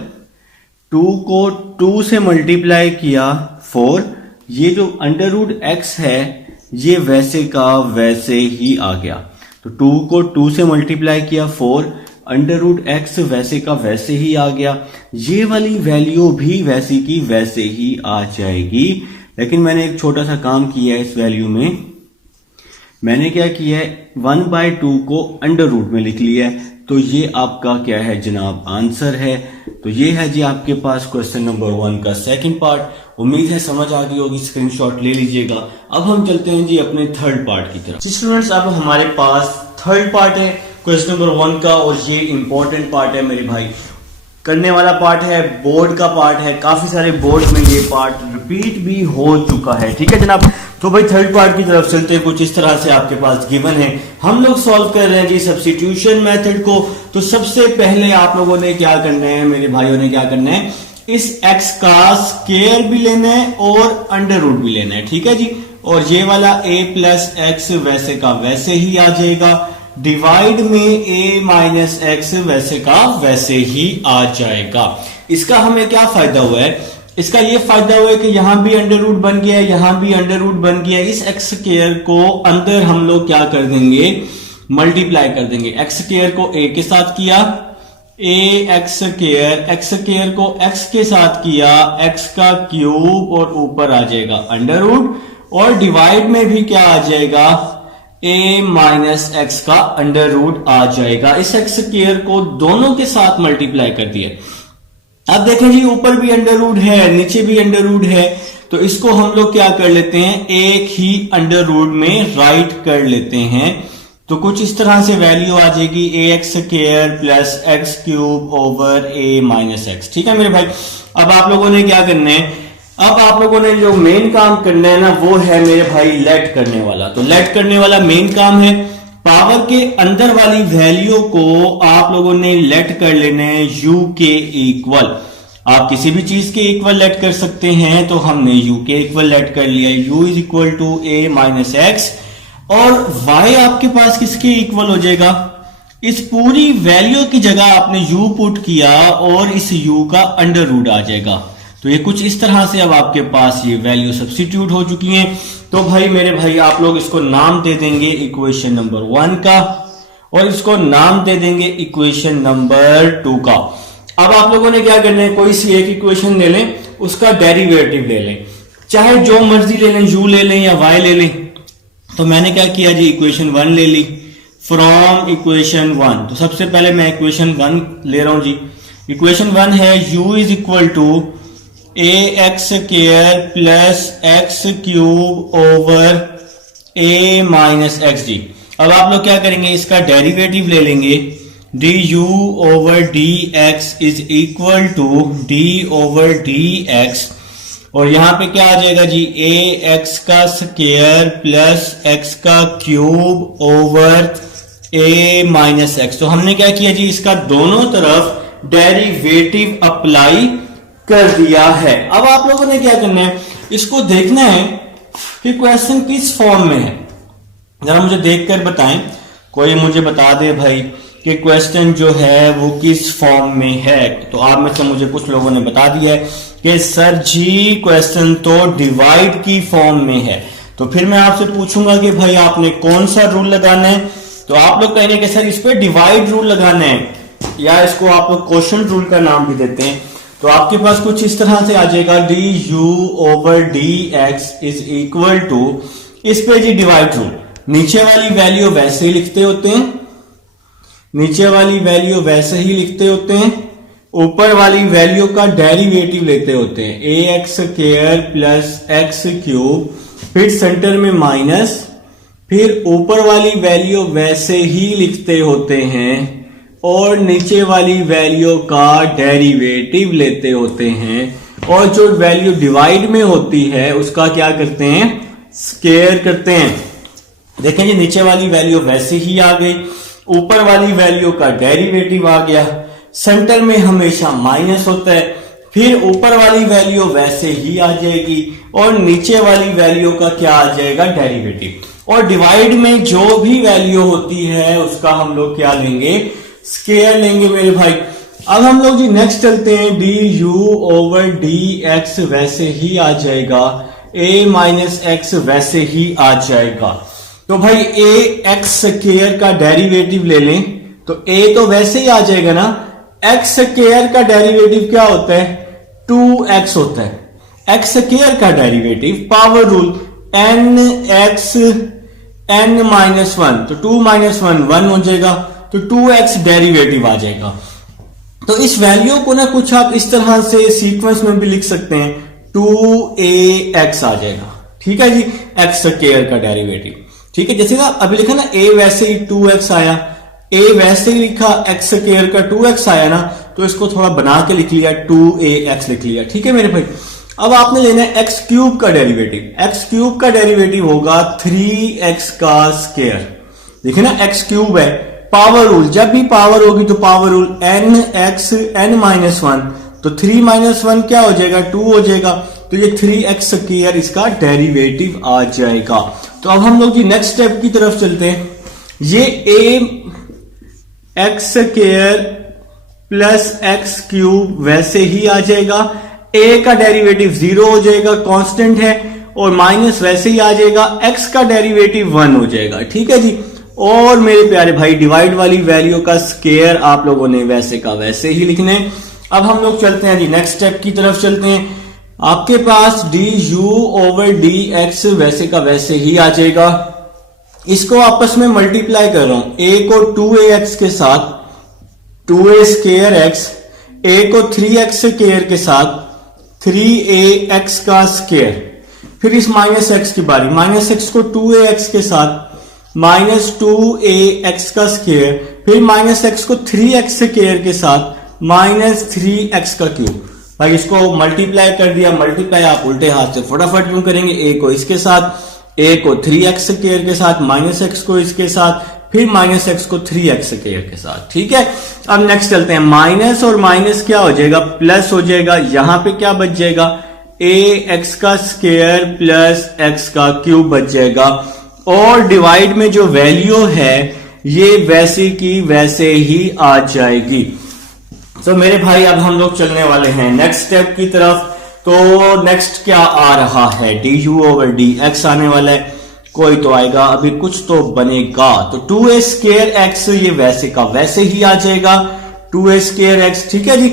2 को 2 से मल्टीप्लाई किया 4। ये जो अंडर रूट एक्स है ये वैसे का वैसे ही आ गया, तो 2 को 2 से मल्टीप्लाई किया 4, अंडर रूट एक्स वैसे का वैसे ही आ गया। ये वाली वैल्यू भी वैसी की वैसे ही आ जाएगी, लेकिन मैंने एक छोटा सा काम किया है इस वैल्यू में। मैंने क्या किया है, 1/2 को अंडर रूट में लिख लिया है, तो ये आपका क्या है जनाब, आंसर है। तो ये है जी आपके पास क्वेश्चन नंबर 1 का सेकंड पार्ट। उम्मीद है समझ आ गई होगी, स्क्रीनशॉट ले लीजिएगा। अब हम चलते हैं जी अपने थर्ड पार्ट की तरफ। स्टूडेंट्स, अब हमारे पास थर्ड पार्ट है क्वेश्चन नंबर 1 का, और ये इंपॉर्टेंट पार्ट है मेरे भाई, करने वाला पार्ट है, बोर्ड का पार्ट है। काफी सारे बोर्ड में ये पार्ट रिपीट भी हो चुका है। ठीक है जनाब, तो भाई थर्ड पार्ट की तरफ चलते हैं। कुछ इस तरह से आपके पास गिवन है, हम लोग सॉल्व कर रहे हैं जी सब्स्टिट्यूशन मेथड को। तो सबसे पहले आप लोगों ने क्या करना है, मेरे भाइयों ने क्या करना है, इस x का स्क्वायर भी लेना है और अंडर रूट भी लेना है। ठीक है जी, और ये वाला a प्लस एक्स वैसे का वैसे ही आ जाएगा, डिवाइड में a माइनस एक्स वैसे का वैसे ही आ जाएगा। इसका हमें क्या फायदा हुआ है, इसका ये फायदा हुआ है कि यहां भी अंडर रूट बन गया, यहां भी अंडर रूट बन गया। इस एक्स स्क्वायर को अंदर हम लोग क्या कर देंगे, मल्टीप्लाई कर देंगे। एक्स स्क्वायर को a के साथ किया, a एक्स स्क्वायर को x के साथ किया, x का क्यूब, और ऊपर आ जाएगा अंडर रूट, और डिवाइड में भी क्या आ जाएगा, a माइनस एक्स का अंडर रूट आ जाएगा। इस एक्स स्क्वायर को दोनों के साथ मल्टीप्लाई कर दिया। अब देखें जी, ऊपर भी अंडर रूट है, नीचे भी अंडर रूट है, तो इसको हम लोग क्या कर लेते हैं, एक ही अंडर रूट में राइट कर लेते हैं। तो कुछ इस तरह से वैल्यू आ जाएगी A X square plus X cube over a minus X. ठीक है मेरे भाई, अब आप लोगों ने क्या करना है, अब आप लोगों ने जो मेन काम करना है ना, वो है मेरे भाई लेट करने वाला। तो लेट करने वाला मेन काम है, पावर के अंदर वाली वैल्यू को आप लोगों ने लेट कर लेना है u के इक्वल। आप किसी भी चीज के इक्वल लेट कर सकते हैं, तो हमने u के इक्वल लेट कर लिया, u is equal to a minus X, और y आपके पास किसके इक्वल हो जाएगा, इस पूरी वैल्यू की जगह आपने u पुट किया और इस u का अंडर रूट आ जाएगा। तो ये कुछ इस तरह से अब आपके पास ये वैल्यू सब्स्टिट्यूट हो चुकी हैं। तो भाई मेरे भाई आप लोग इसको नाम दे देंगे इक्वेशन नंबर 1 का, और इसको नाम दे देंगे इक्वेशन नंबर 2 का। अब आप लोगों ने क्या करना है, कोई सी एक इक्वेशन ले लें, उसका डेरिवेटिव ले लें, चाहे जो मर्जी ले लें, u ले लें या y ले लें। तो मैंने क्या किया जी, इक्वेशन 1 ले ली फ्रॉम इक्वेशन 1। तो सबसे पहले मैं इक्वेशन 1 ले रहा हूं जी। इक्वेशन 1 है u is equal to a X square plus X cube over a minus X जी। अब आप लोग क्या करेंगे, इसका डेरिवेटिव ले लेंगे, du over dx is equal to d over dx, और यहां पे क्या आ जाएगा जी, a एक्स का स्क्वायर प्लस एक्स का cube over a minus X. तो हमने क्या किया जी, इसका दोनों तरफ डेरिवेटिव अप्लाई कर दिया है। अब आप लोगों ने क्या करना है, इसको देखना है कि क्वेश्चन किस फॉर्म में है। जरा मुझे देखकर बताएं, कोई मुझे बता दे भाई कि क्वेश्चन जो है वो किस फॉर्म में है। तो आप में से मुझे कुछ लोगों ने बता दिया है कि सर जी क्वेश्चन तो डिवाइड की फॉर्म में है। तो फिर मैं आपसे पूछूंगा कि भाई आपने कौन सा रूल लगाना है। तो आप लोग कहेंगे कि सर इस पे डिवाइड रूल लगाना है, या इसको आप लोग क्वोशंट रूल का नाम भी देते हैं। तो आपके पास कुछ इस तरह से आ जाएगा D you over D X is equal to, इस पे जी डिवाइड रूल, नीचे वाली वैल्यू वैसे ही लिखते होते हैं, नीचे वाली वैल्यू वैसे ही लिखते होते हैं, ऊपर वाली वैल्यू का डेरिवेटिव लेते होते हैं, A X square plus X cube, फिर सेंटर में माइनस, फिर ऊपर वाली वैल्यू वैसे ही लिखते होते हैं और नीचे वाली वैल्यू का डेरिवेटिव लेते होते हैं, और जो वैल्यू डिवाइड में होती है उसका क्या करते हैं, स्क्वायर करते हैं। देखें जी नीचे वाली वैल्यू वैसे ही आ गई, ऊपर वाली वैल्यू का डेरिवेटिव आ गया, सेंटर में हमेशा माइनस होता है, फिर ऊपर वाली वैल्यू वैसे ही आ जाएगी और नीचे वाली वैल्यू का क्या आ जाएगा, डेरिवेटिव। और डिवाइड में जो भी वैल्यू होती है उसका हम लोग क्या लेंगे, स्क्वायर लेंगे मेरे भाई। अब हम लोग जी नेक्स्ट चलते हैं, D you over D X वैसे ही आ जाएगा, ए माइनस एक्स वैसे ही आ जाएगा। तो भाई ए एक्स स्क्वायर का डेरिवेटिव ले लें तो ए तो वैसे ही आ जाएगा ना, एक्स स्क्वायर का डेरिवेटिव क्या होता है, 2x होता है, एक्स स्क्वायर का derivative power rule N X N minus one, तो 2 माइनस 1 हो जाएगा, तो 2x डेरिवेटिव आ जाएगा। तो इस वैल्यू को ना कुछ आप इस तरह से सीक्वेंस में भी लिख सकते हैं, 2ax आ जाएगा, ठीक है जी, एक्स स्क्वायर का डेरिवेटिव, ठीक है। जैसे ना अभी लिखा ना a वैसे ही 2x आया, a वैसे ही लिखा एक्स स्क्वायर का 2x आया ना, तो इसको थोड़ा बना के लिख लिया, 2ax लिख लिया, ठीक है मेरे भाई। अब आपने लेना है एक्स क्यूब का डेरिवेटिव, एक्स क्यूब का डेरिवेटिव होगा 3x का स्क्वायर, देखिए ना एक्स क्यूब है, पावर रूल, जब भी पावर होगी तो power rule N X N minus 1, तो 3 माइनस 1 क्या हो जाएगा, 2 हो जाएगा, तो ये 3x स्क्वायर इसका डेरिवेटिव आ जाएगा। तो अब हम लोग जी नेक्स्ट स्टेप की तरफ चलते हैं, ये A X square plus X cube वैसे ही आ जाएगा, ए का डेरिवेटिव 0 हो जाएगा, कांस्टेंट है, और माइनस वैसे ही आ जाएगा, एक्स का डेरिवेटिव 1 हो जाएगा, ठीक है जी। और मेरे प्यारे भाई डिवाइड वाली वैल्यू का स्क्वायर आप लोगों ने वैसे का वैसे ही लिखना है। अब हम लोग चलते हैं जी नेक्स्ट स्टेप की तरफ चलते हैं, आपके पास D you over D X वैसे का वैसे ही आ जाएगा, इसको आपस में मल्टीप्लाई कर रहा हूं, ए को 2ax के साथ 2a स्क्वायर एक्स, ए को 3x स्क्वायर के साथ 3ax का स्क्वायर, फिर इस माइनस एक्स की बारी, माइनस एक्स को 2ax के साथ माइनस 2ax का स्क्वायर, फिर माइनस एक्स को 3x स्क्वायर के साथ माइनस 3x का क्यूब। भाई इसको मल्टीप्लाई कर दिया, मल्टीप्लाई आप उल्टे हाथ से फटाफट क्यों करेंगे, ए को इसके साथ, ए को 3x स्क्वायर के साथ, माइनस एक्स को इसके साथ, फिर माइनस एक्स को 3x स्क्वायर के साथ, ठीक है। अब नेक्स्ट चलते हैं, माइनस और माइनस क्या हो जाएगा, प्लस हो जाएगा, यहां पे क्या बच जाएगा, ए एक्स का स्क्वायर प्लस एक्स का क्यूब बच जाएगा, और डिवाइड में जो वैल्यू है ये वैसे की वैसे ही आ जाएगी। तो मेरे भाई अब हम लोग चलने वाले हैं नेक्स्ट स्टेप की तरफ। तो नेक्स्ट क्या आ रहा है, D you over D x आने वाला है, कोई तो आएगा, अभी कुछ तो बनेगा। तो 2a स्क्वायर एक्स ये वैसे का वैसे ही आ जाएगा, 2a स्क्वायर एक्स, ठीक है जी,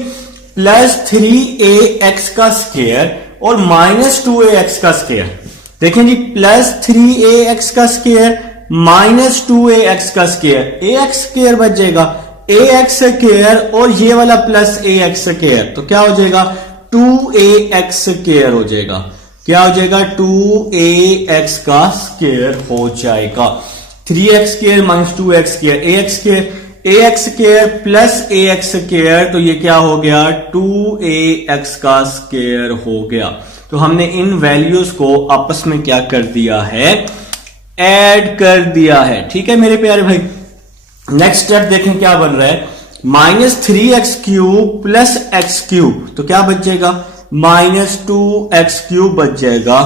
प्लस 3ax का स्क्वायर और माइनस 2ax का स्क्वायर। देखें जी, प्लस 3ax का स्क्वायर माइनस 2ax का स्क्वायर, ax स्क्वायर बच जाएगा, ax स्क्वायर और ये वाला प्लस ax स्क्वायर, तो क्या हो जाएगा, 2ax स्क्वायर हो जाएगा, क्या हो जाएगा, 2ax का स्क्वायर हो जाएगा, 3x square minus 2x square, ax square plus ax square, तो ये क्या हो गया, 2ax का स्क्वायर हो गया। तो हमने इन वैल्यूज को आपस में क्या कर दिया है, ऐड कर दिया है, ठीक है मेरे प्यारे भाई। नेक्स्ट स्टेप देखें क्या बन रहा है, minus 3x cube plus X cube, तो क्या बच जाएगा, माइनस 2x क्यूब बच जाएगा,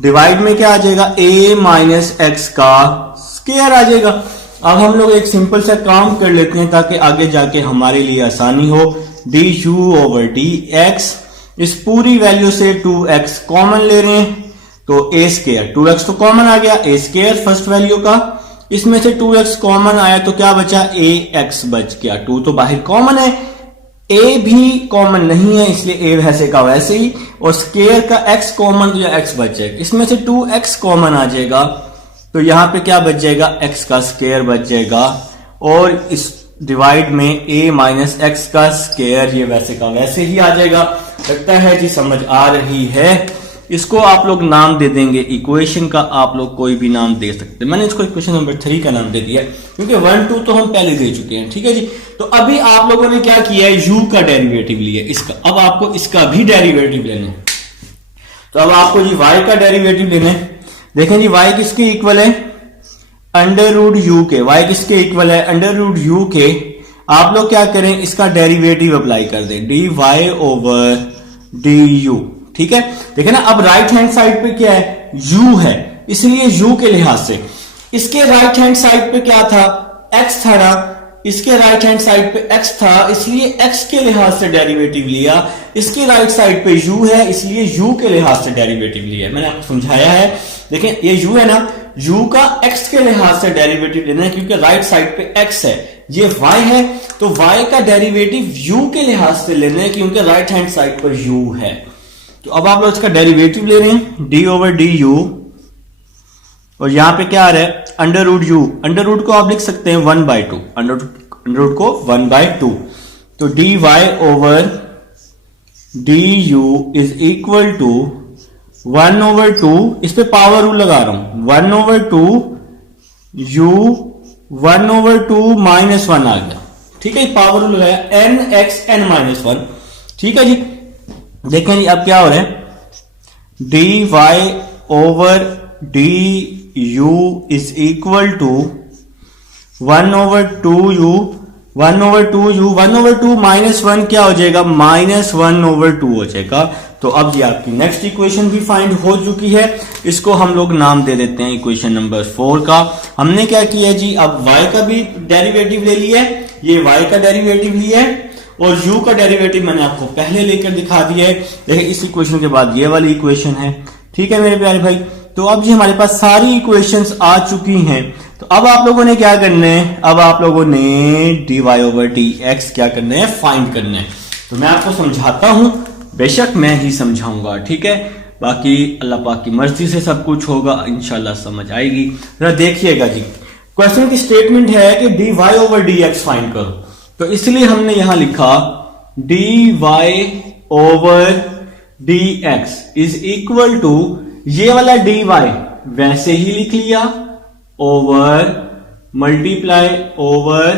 डिवाइड में क्या आ जाएगा, a माइनस एक्स का स्क्वायर आ जाएगा। अब हम लोग एक सिंपल सा काम कर लेते हैं ताकि आगे जाके हमारे लिए आसानी हो। D you over D x, इस पूरी वैल्यू से 2x कॉमन ले रहे हैं तो ए स्केयर, 2x तो कॉमन आ गया, ए स्केयर फर्स्ट वैल्यू का, इसमें से 2x कॉमन आया तो क्या बचा, ax बच गया। 2 तो बाहर कॉमन है, a भी कॉमन नहीं है इसलिए a वैसे का वैसे ही, और स्केयर का x कॉमन तो या x बच जाएगा, इसमें से 2x कॉमन आ जाएगा तो यहां पे क्या बच जाएगा, x का स्केयर बच जाएगा, और इस डिवाइड में a माइनस एक्स का स्केयर ये वैसे का वैसे ही आ जाएगा। लगता है जी समझ आ रही है। इसको आप लोग नाम दे देंगे इक्वेशन का, आप लोग कोई भी नाम दे सकते हैं। मैंने इसको इक्वेशन नंबर 3 का नाम दे दिया क्योंकि 1 2 तो हम पहले दे चुके हैं, ठीक है जी। तो अभी आप लोगों ने क्या किया है, u का डेरिवेटिव लिया इसका, अब आपको इसका भी डेरिवेटिव लेना है। तो अब आपको जी y का डेरिवेटिव लेना है। देखें जी y किसके इक्वल है, अंडर रूट यू के, y किसके इक्वल है, अंडर रूट यू के। आप लोग क्या करें, इसका डेरिवेटिव अप्लाई कर दें, D Y over D U, ठीक है। देखें ना, अब राइट हैंड साइड पे क्या है, u है, इसलिए u के लिहाज से इसके राइट हैंड साइड पे क्या था, x था ना, इसके राइट हैंड साइड पे x था इसलिए x के लिहाज से डेरिवेटिव लिया, इसके राइट साइड पे u है इसलिए u के लिहाज से डेरिवेटिव लिया। मैंने आपको समझाया है, देखें ये u है ना, u का x के लिहाज से डेरिवेटिव लेना है क्योंकि राइट साइड पे x है, ये y है तो y का डेरिवेटिव u के लिहाज से लेना है क्योंकि राइट हैंड साइड पर u है। तो अब आप लोग इसका डेरिवेटिव ले रहे हैं, d ओवर डी यू, और यहां पे क्या आ रहा है, under root U, under root को आप लिख सकते हैं 1/2, अंडर रूट को 1/2, तो D Y over D U is equal to 1/2, इस पे पावर रूल लगा रहा हूं, 1/2 यू 1/2 माइनस 1 आ गया, ठीक है, पावर रूल लगाया, n x n माइनस 1, ठीक है जी। देखें जी अब क्या हो रहा है, D Y over D U is equal to 1/2 U 1/2 U 1/2 minus 1 क्या हो जाएगा, माइनस 1/2 हो जाएगा। तो अब ये आपकी नेक्स्ट इक्वेशन भी फाइंड हो चुकी है, इसको हम लोग नाम दे देते हैं इक्वेशन नंबर 4 का। हमने क्या किया जी, अब y का भी डेरिवेटिव ले लिया है, ये y का डेरिवेटिव लिया है, और u का डेरिवेटिव मैंने आपको पहले लेकर दिखा दिया है। देखिए इस इक्वेशन के बाद ये वाली इक्वेशन है, ठीक है मेरे प्यारे भाई। तो अब जी हमारे पास सारी इक्वेशंस आ चुकी हैं, तो अब आप लोगों ने क्या करना है, अब आप लोगों ने D Y over D X क्या करना है, फाइंड करना है। तो मैं आपको समझाता हूं, बेशक मैं ही समझाऊंगा, ठीक है, बाकी अल्लाह पाक की मर्जी से सब कुछ होगा, इंशाल्लाह समझ आएगी। जरा देखिएगा जी, क्वेश्चन की स्टेटमेंट है कि D Y over D x find करो, तो इसलिए हमने यहां लिखा D Y over D X is equal to, ये वाला डी वाई वैसे ही लिख लिया, ओवर मल्टीप्लाई ओवर,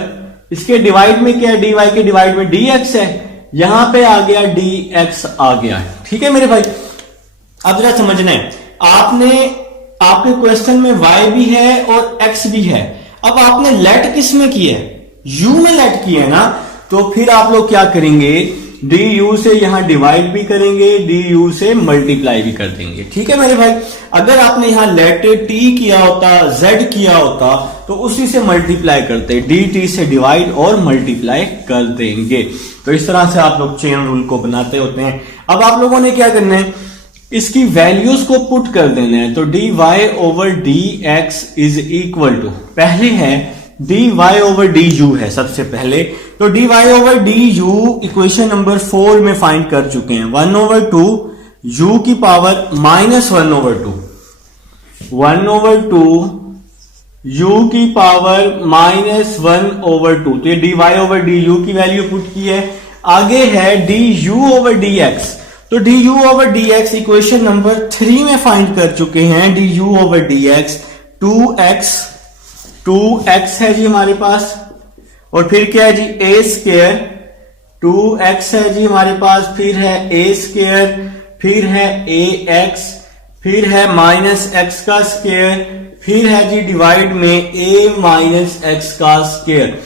इसके डिवाइड में क्या है, डी वाई के डिवाइड में डी एक्स है, यहां पे आ गया डी एक्स आ गया, ठीक है मेरे भाई। अब जरा समझना है, आपके क्वेश्चन में y भी है और x भी है, अब आपने लेट किस में किया है, u में लेट किया है ना, तो फिर आप लोग क्या करेंगे, डी यू से यहां डिवाइड भी करेंगे, डी यू से मल्टीप्लाई भी कर देंगे, ठीक है मेरे भाई। अगर आपने यहां लेट t किया होता, z किया होता, तो उसी से मल्टीप्लाई करते, डी टी से डिवाइड और मल्टीप्लाई कर देंगे। तो इस तरह से आप लोग चेन रूल को बनाते होते हैं। अब आप लोगों ने क्या करना है, इसकी वैल्यूज को पुट कर देना है। तो D Y over D X is equal to, पहले है D Y over D U है सबसे पहले, तो D Y over D U equation number 4 में फाइंड कर चुके हैं, 1/2 यू की पावर माइनस 1/2, 1/2 यू की पावर माइनस 1/2, तो ये D Y over D U की वैल्यू पुट की है। आगे है D you over D X, तो D you over D x equation number 3 में फाइंड कर चुके हैं, D you over D x 2x है जी हमारे पास, और फिर क्या है जी a स्क्वायर, 2x है जी हमारे पास, फिर है a स्क्वायर, फिर है ax, फिर है माइनस x का स्क्वायर, फिर है जी डिवाइड में a माइनस x का स्क्वायर।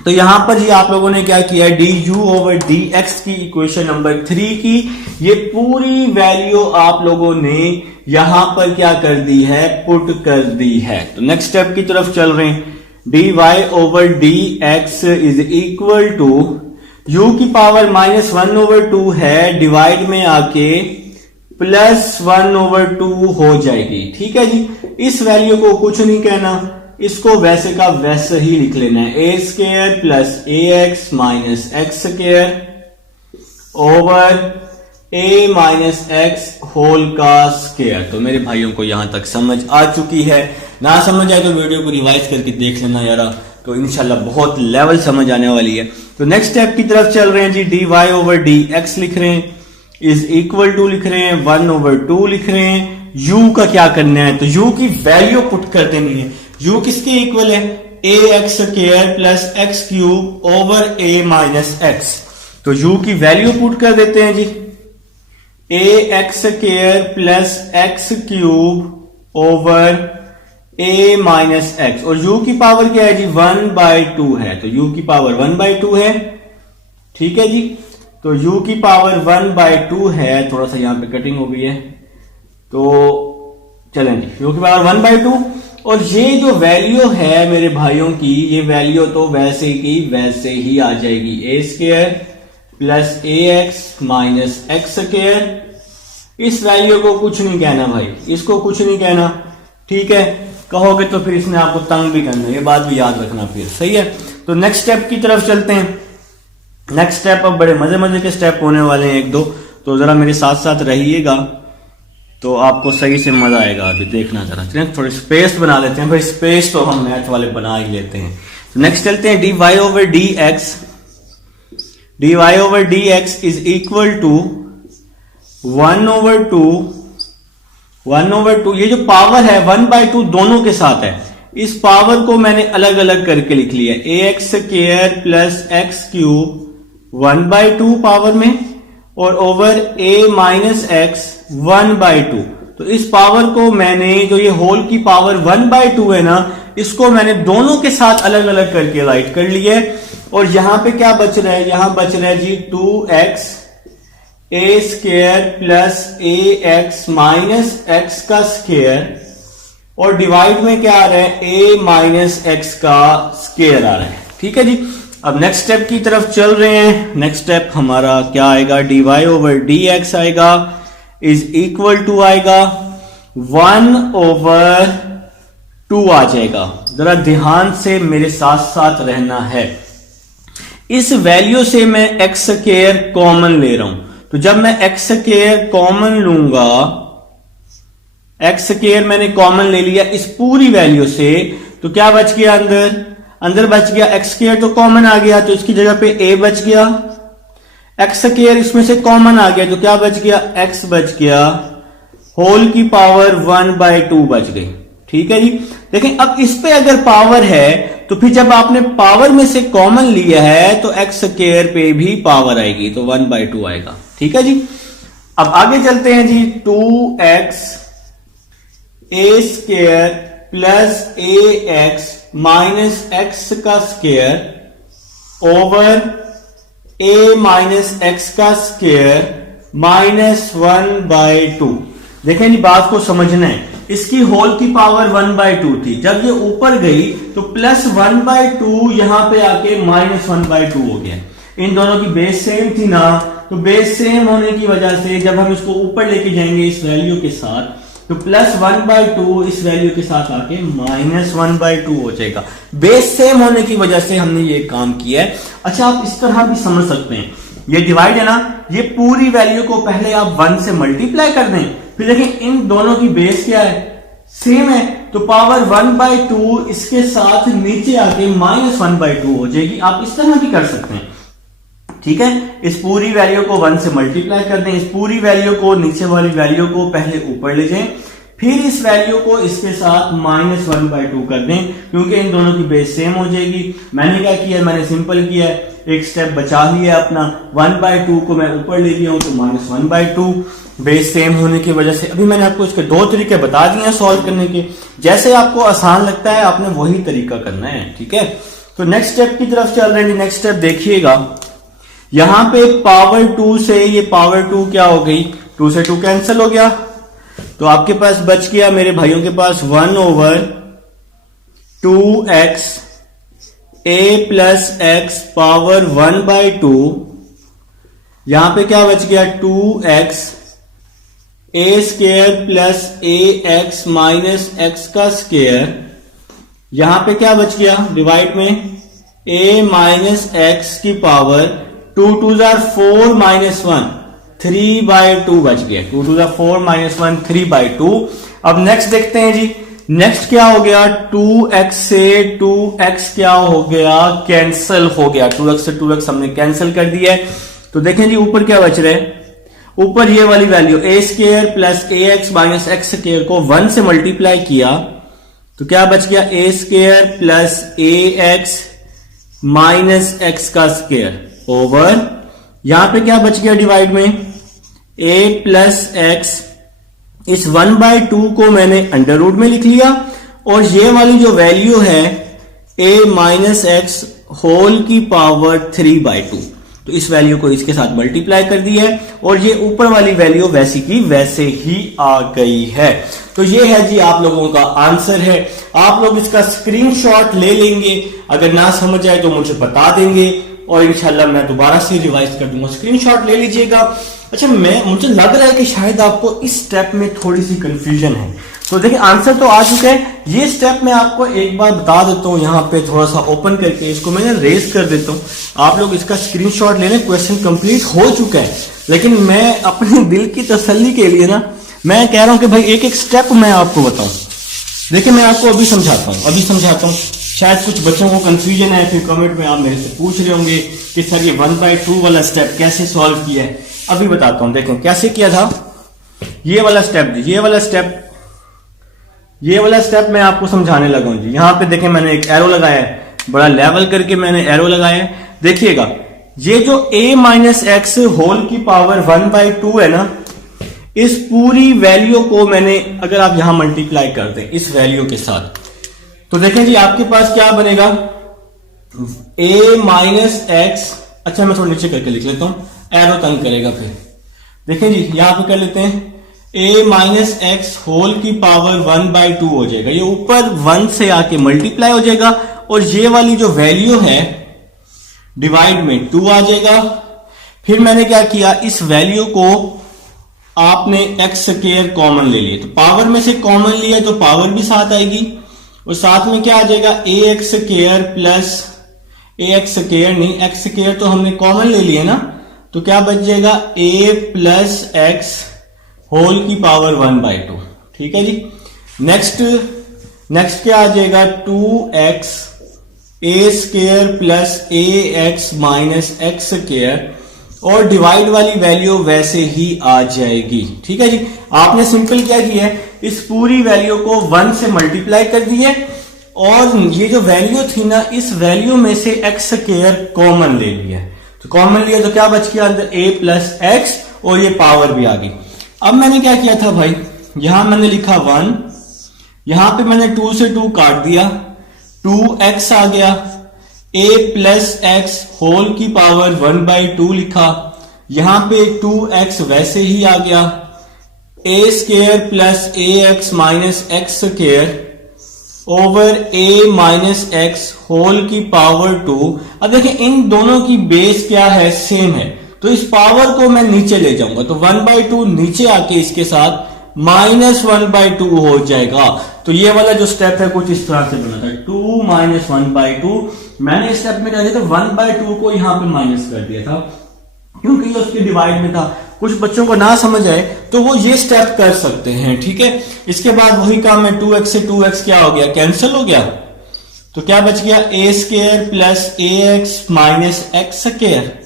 तो यहां पर जी आप लोगों ने क्या किया, D you over D x की इक्वेशन नंबर 3 की ये पूरी वैल्यू आप लोगों ने यहां पर क्या कर दी है, पुट कर दी है। तो नेक्स्ट स्टेप की तरफ चल रहे हैं। D Y over D X is equal to u की पावर -1/2 है, डिवाइड में आके +1/2 हो जाएगी। ठीक है जी, इस वैल्यू को कुछ नहीं कहना, इसको वैसे का वैसे ही लिख लेना है, a square plus ax minus x square over a minus X whole का स्क्वायर। तो मेरे भाइयों को यहां तक समझ आ चुकी है, ना समझ आए तो वीडियो को रिवाइज करके देख लेना यार, तो इंशाल्लाह बहुत लेवल समझ आने वाली है। तो नेक्स्ट स्टेप की तरफ चल रहे हैं जी, D Y over D X लिख रहे हैं, इज इक्वल टू लिख रहे हैं, 1/2 लिख रहे हैं। u का क्या करना है, तो u की वैल्यू पुट कर देनी है। u किसके इक्वल है, A X square plus X cube over a minus X. तो u की वैल्यू पुट कर देते हैं जी, A X square plus X cube over a minus X, और u की पावर क्या है जी, 1/2 है, तो u की पावर 1/2 है। ठीक है जी, तो u की पावर 1/2 है, थोड़ा सा यहां पे कटिंग हो गई है, तो चलें जी, u की पावर 1/2, और ये जो वैल्यू है मेरे भाइयों की, ये वैल्यू तो वैसे की वैसे ही आ जाएगी, a square plus A X minus x square. इस वैल्यू को कुछ नहीं कहना भाई, इसको कुछ नहीं कहना। ठीक है, कहोगे तो फिर इसने आपको तंग भी करना, ये बात भी याद रखना फिर, सही है। तो नेक्स्ट स्टेप की तरफ चलते हैं। नेक्स्ट स्टेप अब बड़े मजे मजे के स्टेप होने वाले हैं एक दो, तो जरा मेरे साथ साथ रहिएगा तो आपको सही से मजा आएगा। अभी देखना जरा, चलिए थोड़ी स्पेस बना लेते हैं भाई, स्पेस तो हम मैथ वाले बना ही लेते हैं। तो नेक्स्ट चलते हैं, D Y over D X, D Y over D X is equal to 1/2, ये जो पावर है 1/2 दोनों के साथ है, इस पावर को मैंने अलग अलग करके लिख लिया, A X square plus X cube 1/2 power में, और ओवर a माइनस एक्स 1/2। तो इस पावर को मैंने, जो ये होल की पावर 1/2 है ना, इसको मैंने दोनों के साथ अलग अलग करके राइट कर लिया है। और यहां पे क्या बच रहा है, यहां बच रहा है जी 2x a square plus A X minus X का स्क्वायर, और डिवाइड में क्या आ रहा है, a माइनस एक्स का स्क्वायर आ रहा है। ठीक है जी, अब नेक्स्ट स्टेप की तरफ चल रहे हैं। नेक्स्ट स्टेप हमारा क्या आएगा, D Y over D X आएगा, इज इक्वल टू आएगा 1/2 आ जाएगा। जरा ध्यान से मेरे साथ साथ रहना है, इस वैल्यू से मैं एक्स स्क्वायर कॉमन ले रहा हूं, तो जब मैं एक्स स्क्वायर कॉमन लूंगा, एक्स स्क्वायर मैंने कॉमन ले लिया इस पूरी वैल्यू से, तो क्या बच गया, अंदर बच गया एक्स स्क्वायर, तो कॉमन आ गया, तो इसकी जगह पे a बच गया, एक्स स्क्वायर इसमें से कॉमन आ गया, तो क्या बच गया, x बच गया, होल की पावर 1/2 बच गई। ठीक है जी, देखें अब इस पे अगर पावर है, तो फिर जब आपने पावर में से कॉमन लिया है तो एक्स स्क्वायर पे भी पावर आएगी, तो 1/2 आएगा। ठीक है जी, अब आगे चलते हैं जी, 2x a square plus A X minus X का square over a minus X का स्क्वायर माइनस 1/2। देखें जी, बात को समझना है, इसकी होल की पावर 1/2 थी, जब ये ऊपर गई तो प्लस 1/2 यहां पे आके माइनस 1/2 हो गया। इन दोनों की बेस सेम थी ना, तो बेस सेम होने की वजह से जब हम इसको ऊपर लेके जाएंगे इस वैल्यू के साथ, तो प्लस 1/2 इस वैल्यू के साथ आके माइनस 1/2 हो जाएगा। बेस सेम होने की वजह से हमने ये काम किया है। अच्छा, आप इस तरह भी समझ सकते हैं, ये डिवाइड है ना, ये पूरी वैल्यू को पहले आप 1 से मल्टीप्लाई कर दें, फिर देखें इन दोनों की बेस क्या है, सेम है, तो पावर 1/2 इसके साथ नीचे आके माइनस 1/2 हो जाएगी। आप इस तरह भी कर सकते हैं। ठीक है, इस पूरी वैल्यू को 1 से मल्टीप्लाई कर दें, इस पूरी वैल्यू को, नीचे वाली वैल्यू को पहले ऊपर ले जाएं, फिर इस वैल्यू को इसके साथ माइनस 1/2 कर दें, क्योंकि इन दोनों की बेस सेम हो जाएगी। मैंने क्या किया, मैंने सिंपल किया है, एक स्टेप बचा लिया अपना, 1/2 को मैं ऊपर ले लिया हूं, तो माइनस 1/2 बेस सेम होने की वजह से। अभी मैंने आपको इसके 2 तरीके बता दिए हैं सॉल्व करने के, जैसे आपको आसान लगता है आपने वही तरीका करना है। ठीक है, तो नेक्स्ट स्टेप की तरफ चल रहे हैं। नेक्स्ट स्टेप देखिएगा, यहां पे पावर 2 से ये पावर 2 क्या हो गई, 2 से 2 कैंसिल हो गया, तो आपके पास बच गया मेरे भाइयों के पास 1/2x ए प्लस एक्स पावर 1/2, यहां पे क्या बच गया 2x A square plus A X minus X का स्क्वायर, यहां पे क्या बच गया डिवाइड में a माइनस एक्स की पावर 2 2 4 माइनस 1 3/2 बच गया, 2 2 4 माइनस 1 3/2। अब नेक्स्ट देखते हैं जी, नेक्स्ट क्या हो गया 2x से 2x क्या हो गया कैंसिल हो गया, 2x से 2x हमने कैंसिल कर दिया है। तो देखें जी ऊपर क्या बच रहा है, ऊपर ये वाली value A square plus A X minus x square को 1 से मल्टीप्लाई किया तो क्या बच गया ए square plus A X minus X का स्क्वायर ओवर, यहां पे क्या बच गया डिवाइड में a प्लस एक्स, इस 1/2 को मैंने अंडर रूट में लिख लिया और ये वाली जो वैल्यू है a माइनस एक्स होल की पावर 3/2, तो इस वैल्यू को इसके साथ मल्टीप्लाई कर दिया है और ये ऊपर वाली वैल्यू वैसी की वैसे ही आ गई है। तो ये है जी आप लोगों का आंसर है। आप लोग इसका स्क्रीनशॉट ले लेंगे, अगर ना समझ आए तो मुझे बता देंगे और इंशाल्लाह मैं दोबारा से रिवाइज कर दूंगा, स्क्रीनशॉट ले लीजिएगा। अच्छा मुझे लग रहा है कि शायद आपको इस स्टेप में थोड़ी सी कंफ्यूजन है, तो देखिए आंसर तो आ चुका है। ये स्टेप मैं आपको एक बार बता देता हूं, यहां पे थोड़ा सा ओपन करके इसको मैंने रेज कर देता हूं, आप लोग इसका स्क्रीनशॉट ले लें। क्वेश्चन कंप्लीट हो चुका है, लेकिन मैं अपने दिल की तसल्ली के लिए ना मैं कह रहा हूं कि भाई एक एक स्टेप मैं आपको बताऊं। देखिए मैं आपको अभी समझाता हूं, शायद कुछ बच्चों को कंफ्यूजन है, फिर कमेंट में आप मेरे से पूछ रहे होंगे कि सर ये 1/2 वाला स्टेप कैसे सॉल्व किया है। अभी बताता हूं, देखो कैसे किया था ये वाला स्टेप मैं आपको समझाने लगा हूं जी। यहां पे देखें मैंने एक एरो लगाया है, बड़ा लेवल करके मैंने एरो लगाया है। देखिएगा ये जो a माइनस एक्स होल की पावर 1/2 है ना, इस पूरी वैल्यू को मैंने अगर आप यहां मल्टीप्लाई कर दें इस वैल्यू के साथ, तो देखें जी आपके पास क्या बनेगा a माइनस एक्स, अच्छा मैं थोड़ा नीचे करके लिख लेता हूं, एरो तंग करेगा फिर। देखें जी यहां पे कर लेते हैं a माइनस एक्स होल की पावर 1/2 हो जाएगा, ये ऊपर 1 से आके मल्टीप्लाई हो जाएगा और ये वाली जो वैल्यू है डिवाइड में 2 आ जाएगा। फिर मैंने क्या किया, इस वैल्यू को आपने एक्स स्क्वायर कॉमन ले लिया, तो पावर में से कॉमन लिया तो पावर भी साथ आएगी और साथ में क्या आ जाएगा ए X square plus A X square नहीं, एक्स स्क्वायर तो हमने कॉमन ले लिया ना, तो क्या बच जाएगा a प्लस एक्स होल की पावर 1/2। ठीक है जी। नेक्स्ट क्या आ जाएगा 2x A square plus A X minus x square और डिवाइड वाली वैल्यू वैसे ही आ जाएगी। ठीक है जी। आपने सिंपल क्या किया है, इस पूरी वैल्यू को 1 से मल्टीप्लाई कर दिया और ये जो वैल्यू थी ना, इस वैल्यू में से एक्स स्क्वायर कॉमन ले लिया, तो कॉमन लिया तो क्या बच गया अंदर a प्लस एक्स और ये पावर भी आ गई। अब मैंने क्या किया था भाई, यहां मैंने लिखा 1, यहां पे मैंने 2 से 2 काट दिया, 2x आ गया, a प्लस एक्स होल की पावर 1/2 लिखा, यहां पे 2x वैसे ही आ गया, a square plus A X minus x square over a minus X whole की पावर 2। अब देखिए इन दोनों की बेस क्या है, सेम है, तो इस पावर को मैं नीचे ले जाऊंगा तो 1/2 नीचे आके इसके साथ -1/2 हो जाएगा। तो ये वाला जो स्टेप है कुछ इस तरह से बना था, 2 - 1/2। मैंने इस स्टेप में क्या किया था, 1/2 को यहां पे माइनस कर दिया था क्योंकि ये उसके डिवाइड में था। कुछ बच्चों को ना समझ आए तो वो ये स्टेप कर सकते हैं। ठीक है। इसके बाद वही काम है, 2x से 2x क्या हो गया, कैंसिल हो गया, तो क्या बच गया a square plus A X minus x square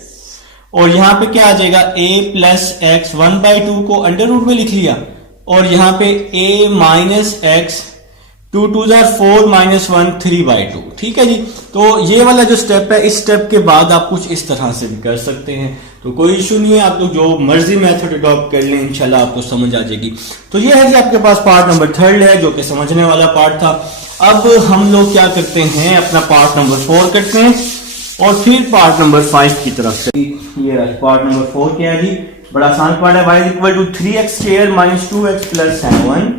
और यहां पे क्या आ जाएगा a प्लस एक्स 1/2 को अंडर रूट में लिख लिया और यहां पे a माइनस एक्स 2 2 4 -1 3/2। ठीक है जी। तो ये वाला जो स्टेप है, इस स्टेप के बाद आप कुछ इस तरह से भी कर सकते हैं, तो कोई इशू नहीं है, आप लोग जो मर्जी मेथड अडॉप्ट कर लें, इंशाल्लाह आपको समझ आ जाएगी। तो ये है जी आपके पास पार्ट नंबर 3 है जो कि समझने वाला पार्ट था। अब हम लोग क्या करते हैं, अपना पार्ट नंबर 4 करते हैं और फिर पार्ट नंबर 5 की तरफ से। ये पार्ट नंबर 4 क्या है जी, बड़ा आसान पार्ट है। y equal to 3x² - 2x + 7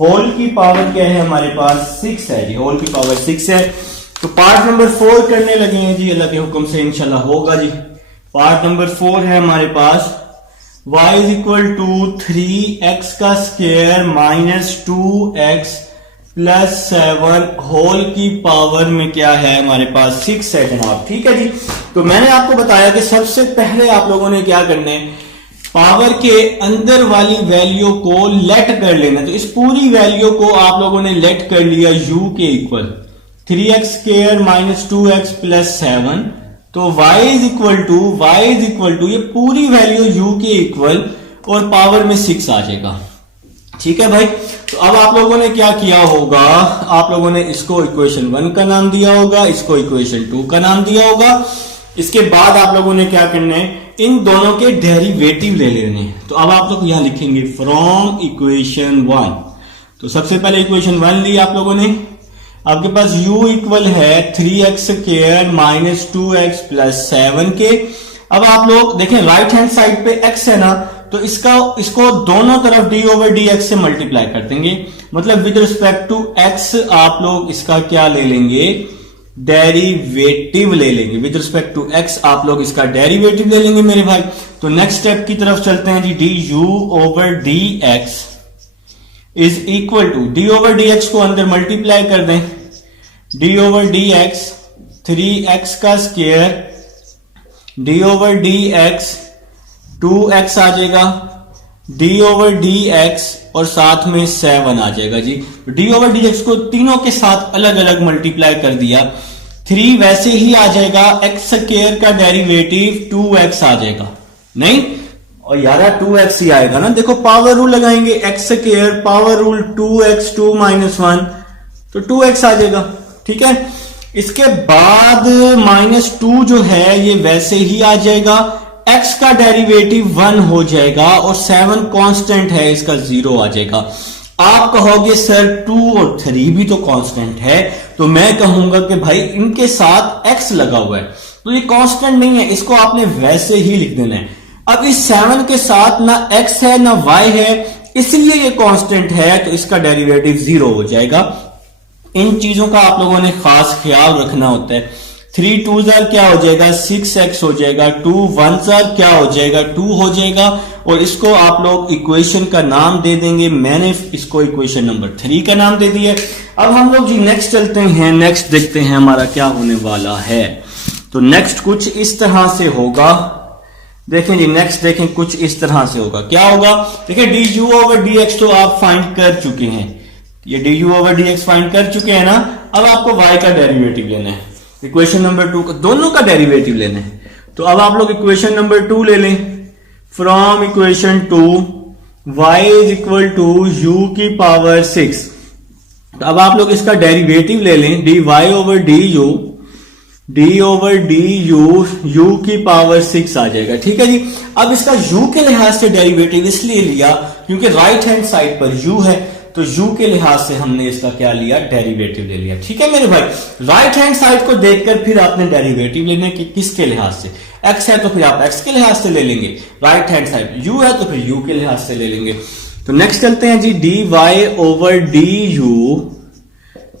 whole की पावर क्या है हमारे पास 6 है जी, होल की पावर 6 है। तो पार्ट नंबर 4 करने लगे हैं जी, अल्लाह के हुक्म से इंशाल्लाह होगा जी। पार्ट नंबर 4 है हमारे पास y is equal to 3x का square minus 2x plus 7 whole की पावर में क्या है हमारे पास 6 है जनाब। ठीक है जी। तो मैंने आपको बताया कि सबसे पहले आप लोगों ने क्या करना है, पावर के अंदर वाली वैल्यू को लेट कर लेना। तो इस पूरी वैल्यू को आप लोगों ने लेट कर लिया u के equal 3x square minus 2x plus 7। तो y इज इक्वल टू ये पूरी वैल्यू u के इक्वल और पावर में 6 आ जाएगा। ठीक है भाई। तो अब आप लोगों ने क्या किया होगा, आप लोगों ने इसको इक्वेशन 1 का नाम दिया होगा, इसको इक्वेशन 2 का नाम दिया होगा। इसके बाद आप लोगों ने क्या करना है, इन दोनों के डेरिवेटिव ले लेने हैं। तो अब आप लोग यहां लिखेंगे फ्रॉम इक्वेशन 1। तो सबसे पहले इक्वेशन 1 ली आप लोगों ने, आपके पास u इक्वल है 3x square minus 2x plus 7 के। अब आप लोग देखें राइट हैंड साइड पे x है ना, तो इसको दोनों तरफ d ओवर dx से मल्टीप्लाई कर देंगे। मतलब विद रिस्पेक्ट टू x आप लोग इसका क्या ले लेंगे, डेरिवेटिव ले लेंगे। विद रिस्पेक्ट टू x आप लोग इसका डेरिवेटिव ले लेंगे मेरे भाई। तो नेक्स्ट स्टेप की तरफ चलते हैं जी। du over dx is equal to d over dx को अंदर मल्टीप्लाई कर दें, d ओवर dx 3x का square d over dx 2x आ जाएगा, d ओवर dx और साथ में 7 आ जाएगा जी। d ओवर dx को तीनों के साथ अलग अलग मल्टीप्लाई कर दिया, 3 वैसे ही आ जाएगा, x स्क्वायर का डेरिवेटिव 2x आ जाएगा। नहीं और यार 2x ही आएगा ना, देखो पावर रूल लगाएंगे, x square power rule 2x 2 minus 1 तो 2x आ जाएगा। ठीक है। इसके बाद माइनस 2 जो है ये वैसे ही आ जाएगा, x का डेरिवेटिव 1 हो जाएगा और 7 कांस्टेंट है इसका 0 आ जाएगा। आप कहोगे सर 2 और 3 भी तो कांस्टेंट है, तो मैं कहूंगा कि भाई इनके साथ x लगा हुआ है तो ये कांस्टेंट नहीं है, इसको आपने वैसे ही लिख देना है। अब इस 7 के साथ ना x है ना y है, इसलिए ये कांस्टेंट है, तो इसका डेरिवेटिव 0 हो जाएगा। इन चीजों का आप लोगों ने खास ख्याल रखना होता है। 3 2 क्या हो जाएगा, 6x हो जाएगा, 2 1 क्या हो जाएगा, 2 हो जाएगा। और इसको आप लोग इक्वेशन का नाम दे देंगे, मैंने इसको इक्वेशन नंबर 3 का नाम दे दिया। अब हम लोग जी नेक्स्ट चलते हैं, नेक्स्ट देखते हैं हमारा क्या होने वाला है। तो नेक्स्ट कुछ इस तरह से होगा, देखें जी नेक्स्ट देखें कुछ इस तरह से होगा। क्या होगा, देखिए du ओवर dx तो आप फाइंड कर चुके हैं, ये du ओवर dx फाइंड कर चुके हैं ना। अब आपको y का डेरिवेटिव लेना है, इक्वेशन नंबर 2 का दोनों का डेरिवेटिव लेना है। तो अब आप लोग इक्वेशन नंबर 2 ले लें, from equation 2 y is equal to u की पावर 6। तो अब आप लोग इसका डेरिवेटिव ले लें, dy ओवर du u की पावर 6 आ जाएगा। ठीक है जी। अब इसका u के लिहाज से डेरिवेटिव इसलिए लिया क्योंकि राइट हैंड साइड पर u है, तो u के लिहाज से हमने इसका क्या लिया, डेरिवेटिव ले लिया। ठीक है मेरे भाई। राइट हैंड साइड को देखकर फिर आपने डेरिवेटिव लेने की किसके लिहाज से, x है तो फिर आप x के लिहाज से ले लेंगे, राइट हैंड साइड u है तो फिर u के लिहाज से ले लेंगे। तो नेक्स्ट चलते हैं जी, dy ओवर du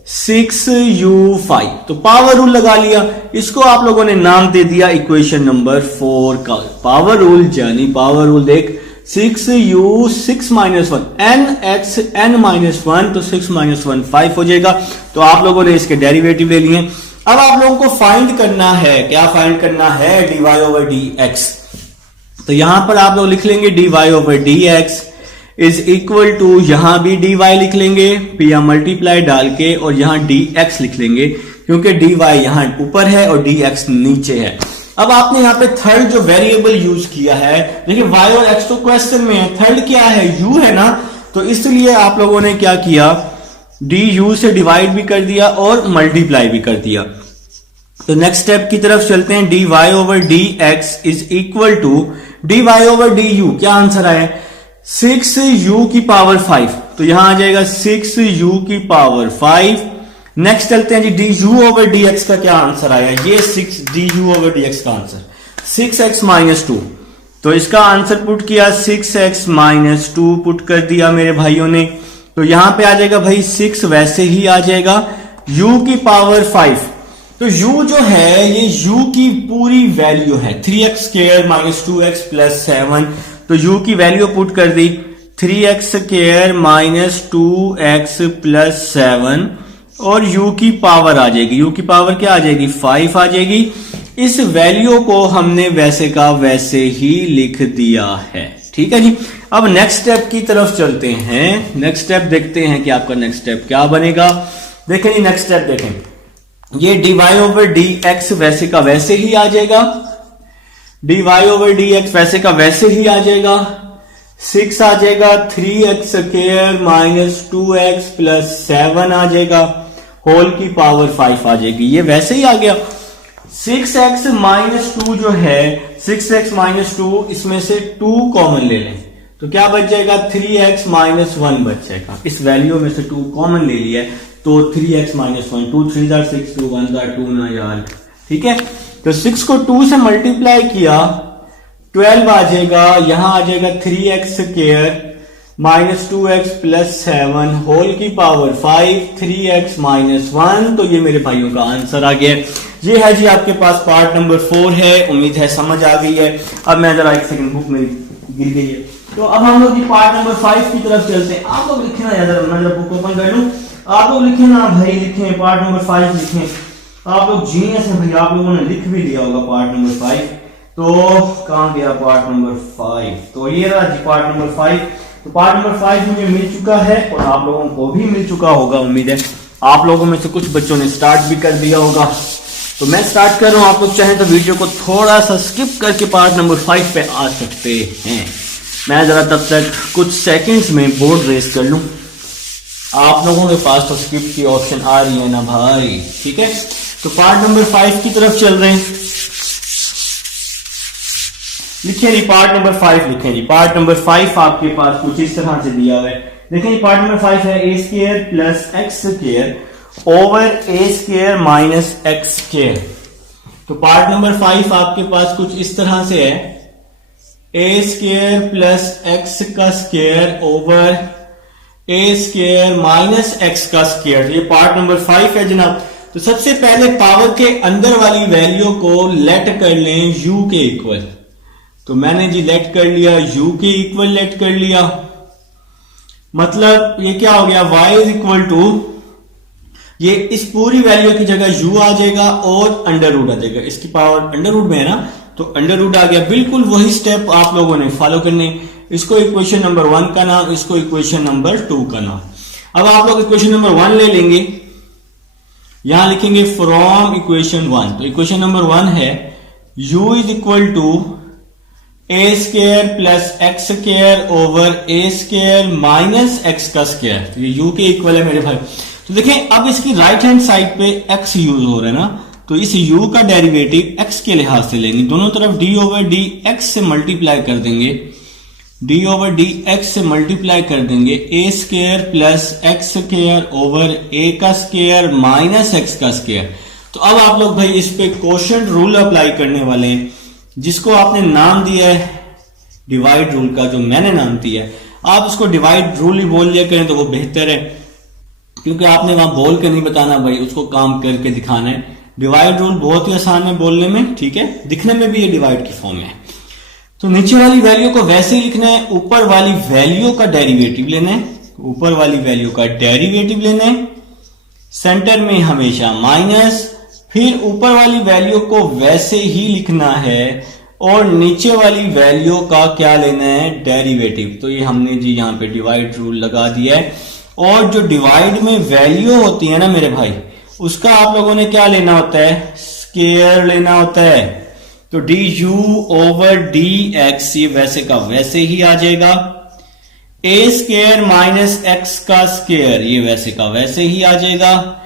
6u5। तो पावर रूल लगा लिया, इसको आप लोगों ने नाम दे दिया इक्वेशन नंबर 4 का पावर रूल। यानी पावर रूल देख 6u 6 minus 1 nx n minus 1, तो 6 माइनस 1 5 हो जाएगा। तो आप लोगों ने इसके डेरिवेटिव ले लिए। अब आप लोगों को फाइंड करना है, क्या फाइंड करना है, dy ओवर dx। तो यहां पर आप लोग लिख लेंगे dy over dx is equal to, यहां भी dy लिख लेंगे या मल्टीप्लाई डाल के, और यहां dx लिख लेंगे क्योंकि dy यहां ऊपर है और dx नीचे है। अब आपने यहां पे थर्ड जो वेरिएबल यूज किया है, देखिए y और x तो क्वेश्चन में है, थर्ड क्या है, u है ना, तो इसलिए आप लोगों ने क्या किया, du से डिवाइड भी कर दिया और मल्टीप्लाई भी कर दिया। तो नेक्स्ट स्टेप की तरफ चलते हैं, dy over dx is equal to dy over du, क्या आंसर आया, 6u की पावर 5। तो यहां आ जाएगा 6u की पावर 5। नेक्स्ट चलते हैं जी, du ओवर dx का क्या आंसर आया, ये 6 du ओवर dx का आंसर 6x माइनस 2। तो इसका आंसर पुट किया, 6x माइनस 2 पुट कर दिया मेरे भाइयों ने। तो यहां पे आ जाएगा भाई 6 वैसे ही आ जाएगा, u की पावर 5 तो u जो है ये u की पूरी वैल्यू है 3x square minus 2x plus 7। तो u की वैल्यू पुट कर दी 3x square minus 2x plus 7 और u की पावर आ जाएगी, u की पावर क्या आ जाएगी 5 आ जाएगी। इस वैल्यू को हमने वैसे का वैसे ही लिख दिया है। ठीक है जी। अब नेक्स्ट स्टेप की तरफ चलते हैं। नेक्स्ट स्टेप देखते हैं कि आपका नेक्स्ट स्टेप क्या बनेगा। देखें जी नेक्स्ट स्टेप देखें, ये dy ओवर dx वैसे का वैसे ही आ जाएगा, dy ओवर dx वैसे का वैसे ही आ जाएगा। 6 आ जाएगा 3x square minus 2x plus 7 आ जाएगा, होल की पावर 5 आ जाएगी। ये वैसे ही आ गया। 6x माइनस 2 जो है 6x माइनस 2 इसमें से 2 कॉमन ले लें तो क्या बच जाएगा 3x माइनस 1 बच जाएगा। इस वैल्यू में से 2 कॉमन ले लिया है तो 3x माइनस 1, 2 3 जार 6, 2 1 जार 2 ना यार। ठीक है, तो 6 को 2 से मल्टीप्लाई किया 12 आ जाएगा, यहां आ जाएगा 3x square minus 2x plus 7 whole की पावर 5, 3x माइनस 1। तो ये मेरे भाइयों का आंसर आ गया। ये है जी आपके पास पार्ट नंबर 4 है। उम्मीद है समझ आ गई है। अब मैं जरा एक सेकंड, बुक मेरी गिर गई है। तो अब हम लोग पार्ट नंबर 5 की तरफ चलते हैं। आप लोग लिखे ना यार, मैं जरा बुक ओपन कर लूं। आप लोग लिखे ना भाई, लिखें पार्ट नंबर 5 लिखें। आप लोग जीनियस हैं भाई, आप लोगों ने लिख भी दिया होगा पार्ट नंबर 5। तो कहां गया पार्ट नंबर 5? तो ये रहा जी पार्ट नंबर 5। तो पार्ट नंबर 5 मुझे मिल चुका है और आप लोगों को भी मिल चुका होगा। उम्मीद है आप लोगों में से कुछ बच्चों ने स्टार्ट भी कर दिया होगा। तो मैं स्टार्ट कर रहा हूं, आप लोग चाहें तो वीडियो को थोड़ा सा स्किप करके पार्ट नंबर 5 पे आ सकते हैं। मैं जरा तब तक कुछ सेकंड्स में बोर्ड रेस कर लूं। आप लोगों के पास तो स्किप की ऑप्शन आ रही है ना भाई। ठीक है, तो पार्ट नंबर 5 की तरफ चल रहे हैं। लिखिए जी पार्ट नंबर 5 लिखें जी। पार्ट नंबर 5 आपके पास कुछ इस तरह से दिया हुआ है। देखिए पार्ट नंबर 5 है a square plus x square over a square minus x square. तो पार्ट नंबर 5 आपके पास कुछ इस तरह से है a स्क्वायर प्लस x का square over a square minus x का स्क्वायर। ये पार्ट नंबर 5 है जनाब। तो सबसे पहले पावर के अंदर वाली वैल्यू को लेट कर लें u के इक्वल। तो मैंने जी लेट कर लिया, u के इक्वल लेट कर लिया। मतलब ये क्या हो गया, y इज इक्वल टू, ये इस पूरी वैल्यू की जगह u आ जाएगा और अंडर रूट आ जाएगा। इसकी पावर अंडर रूट में है ना, तो अंडर रूट आ गया। बिल्कुल वही स्टेप आप लोगों ने फॉलो करने। इसको इक्वेशन नंबर 1 का नाम, इसको इक्वेशन नंबर 2 का नाम। अब आप लोग इक्वेशन नंबर 1 ले लेंगे, यहां लिखेंगे फ्रॉम इक्वेशन 1। तो इक्वेशन नंबर 1 है u is equal to a square plus x square over a square minus x का स्क्वायर। तो ये u के इक्वल है मेरे भाई। तो देखें अब इसकी राइट हैंड साइड पे x यूज हो रहा है ना, तो इस u का डेरिवेटिव x के लिहाज से लेंगे। दोनों तरफ d ओवर डी एक्स से मल्टीप्लाई कर देंगे, d ओवर डी एक्स से मल्टीप्लाई कर देंगे। a square plus x square over a का स्क्वायर माइनस x का स्क्वायर। तो अब आप लोग भाई इस पे कोशेंट रूल अप्लाई करने वाले हैं, जिसको आपने नाम दिया है डिवाइड रूल का, जो मैंने नाम दिया है। आप इसको डिवाइड रूल ही बोल लिया करें तो वो बेहतर है, क्योंकि आपने वहां बोल के नहीं बताना भाई, उसको काम करके दिखाना है। डिवाइड रूल बहुत ही आसान है बोलने में, ठीक है, दिखने में भी ये डिवाइड की फॉर्म है। तो नीचे वाली वैल्यू को वैसे ही लिखना है, ऊपर वाली वैल्यू का डेरिवेटिव लेना है, ऊपर वाली वैल्यू का डेरिवेटिव लेना है, सेंटर में हमेशा माइनस, फिर ऊपर वाली वैल्यू को वैसे ही लिखना है और नीचे वाली वैल्यू का क्या लेना है, डेरिवेटिव। तो ये हमने जी यहाँ पे डिवाइड रूल लगा दिया है। और जो डिवाइड में वैल्यू होती है ना मेरे भाई, उसका आप लोगों ने क्या लेना होता है, स्क्वायर लेना होता है। तो D you over D x ये वैसे का वैसे ही आ जाएगा। ए स्क्वायर माइनस एक्स का स्क्वायर ये वैसे का वैसे ही आ जाएगा।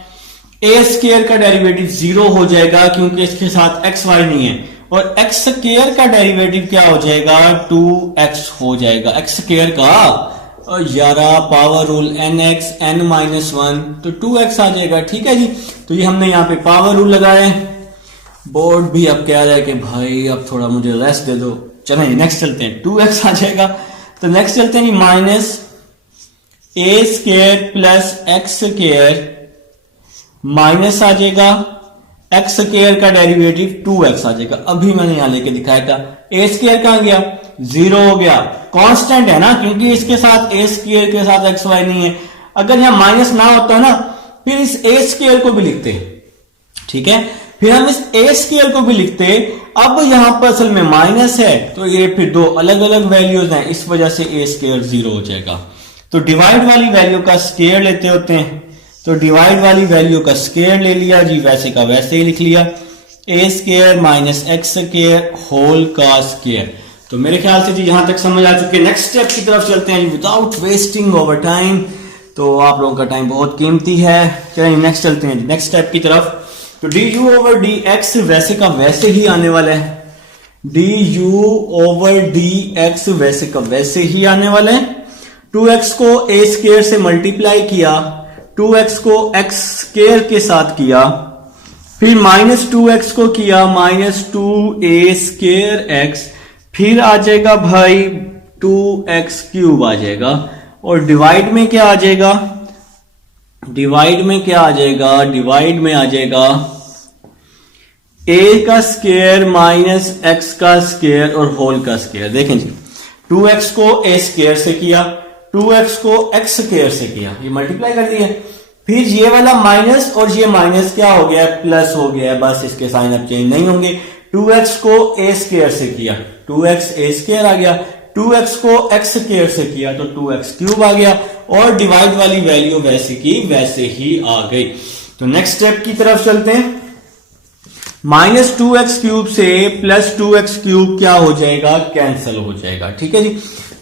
ए स्क्वायर का डेरिवेटिव 0 हो जाएगा क्योंकि इसके साथ एक्स वाई नहीं है, और एक्स स्क्वायर का डेरिवेटिव क्या हो जाएगा, 2x हो जाएगा। एक्स स्क्वायर का यारा power rule nx n minus 1, तो 2x आ जाएगा। ठीक है जी, तो ये हमने यहाँ पे पावर रूल लगाया है। बोर्ड भी अब कह रहा है कि भाई अब थोड़ा मुझे रेस्ट दे दो। चलें नेक्स्ट चलते हैं, 2x आ जाएगा। तो नेक्स्ट चलते हैं minus A square plus X square minus आ जाएगा एक्स स्क्वायर का डेरिवेटिव 2x आ जाएगा। अभी मैंने यहां लेके दिखाया था। ए स्क्वायर कहां गया, 0 हो गया, कांस्टेंट है ना, क्योंकि इसके साथ ए स्क्वायर के साथ एक्स वाई नहीं है। अगर यहां माइनस ना होता ना फिर इस ए स्क्वायर को भी लिखते, ठीक है, फिर हम इस ए स्क्वायर को भी लिखते। अब यहां पर असल में माइनस है तो ये फिर दो अलग अलग वैल्यूज हैं, इस वजह से ए स्क्वायर 0 हो जाएगा। तो डिवाइड वाली वैल्यू का स्क्वायर लेते होते हैं, तो डिवाइड वाली वैल्यू का स्क्वायर ले लिया जी, वैसे का वैसे ही लिख लिया, A square minus x square whole का स्क्वायर। तो मेरे ख्याल से जी यहां तक समझ आ चुके। नेक्स्ट स्टेप की तरफ चलते हैं विदाउट वेस्टिंग ओवर टाइम, तो आप लोगों का टाइम बहुत कीमती है। चलिए नेक्स्ट चलते हैं नेक्स्ट स्टेप की तरफ। तो D you over D X वैसे का वैसे ही आने वाला है, D you over D X वैसे का वैसे ही आने वाला है। 2x को ए स्क्वायर से मल्टीप्लाई किया, 2x को एक्स स्क्वायर के साथ किया, फिर -2x को किया -2a स्क्वायर एक्स, फिर आ जाएगा भाई 2x क्यूब आ जाएगा। और डिवाइड में क्या आ जाएगा, डिवाइड में क्या आ जाएगा, डिवाइड में आ जाएगा a का स्क्वायर माइनस एक्स का स्क्वायर और होल का स्क्वायर। देखें जी 2x को a स्क्वायर से किया, 2x को x स्क्वायर से किया, ये मल्टीप्लाई कर दिया, फिर ये वाला माइनस और ये माइनस क्या हो गया, प्लस हो गया, बस इसके साइन अब चेंज नहीं होंगे। 2x को a स्क्वायर से किया, 2x a स्क्वायर आ गया, 2x को x स्क्वायर से किया तो 2x क्यूब आ गया, और डिवाइड वाली वैल्यू वैसे की वैसे ही आ गई। तो नेक्स्ट स्टेप की तरफ चलते हैं। -2x क्यूब से +2x क्यूब क्या हो जाएगा, कैंसिल हो जाएगा, ठीक है जी।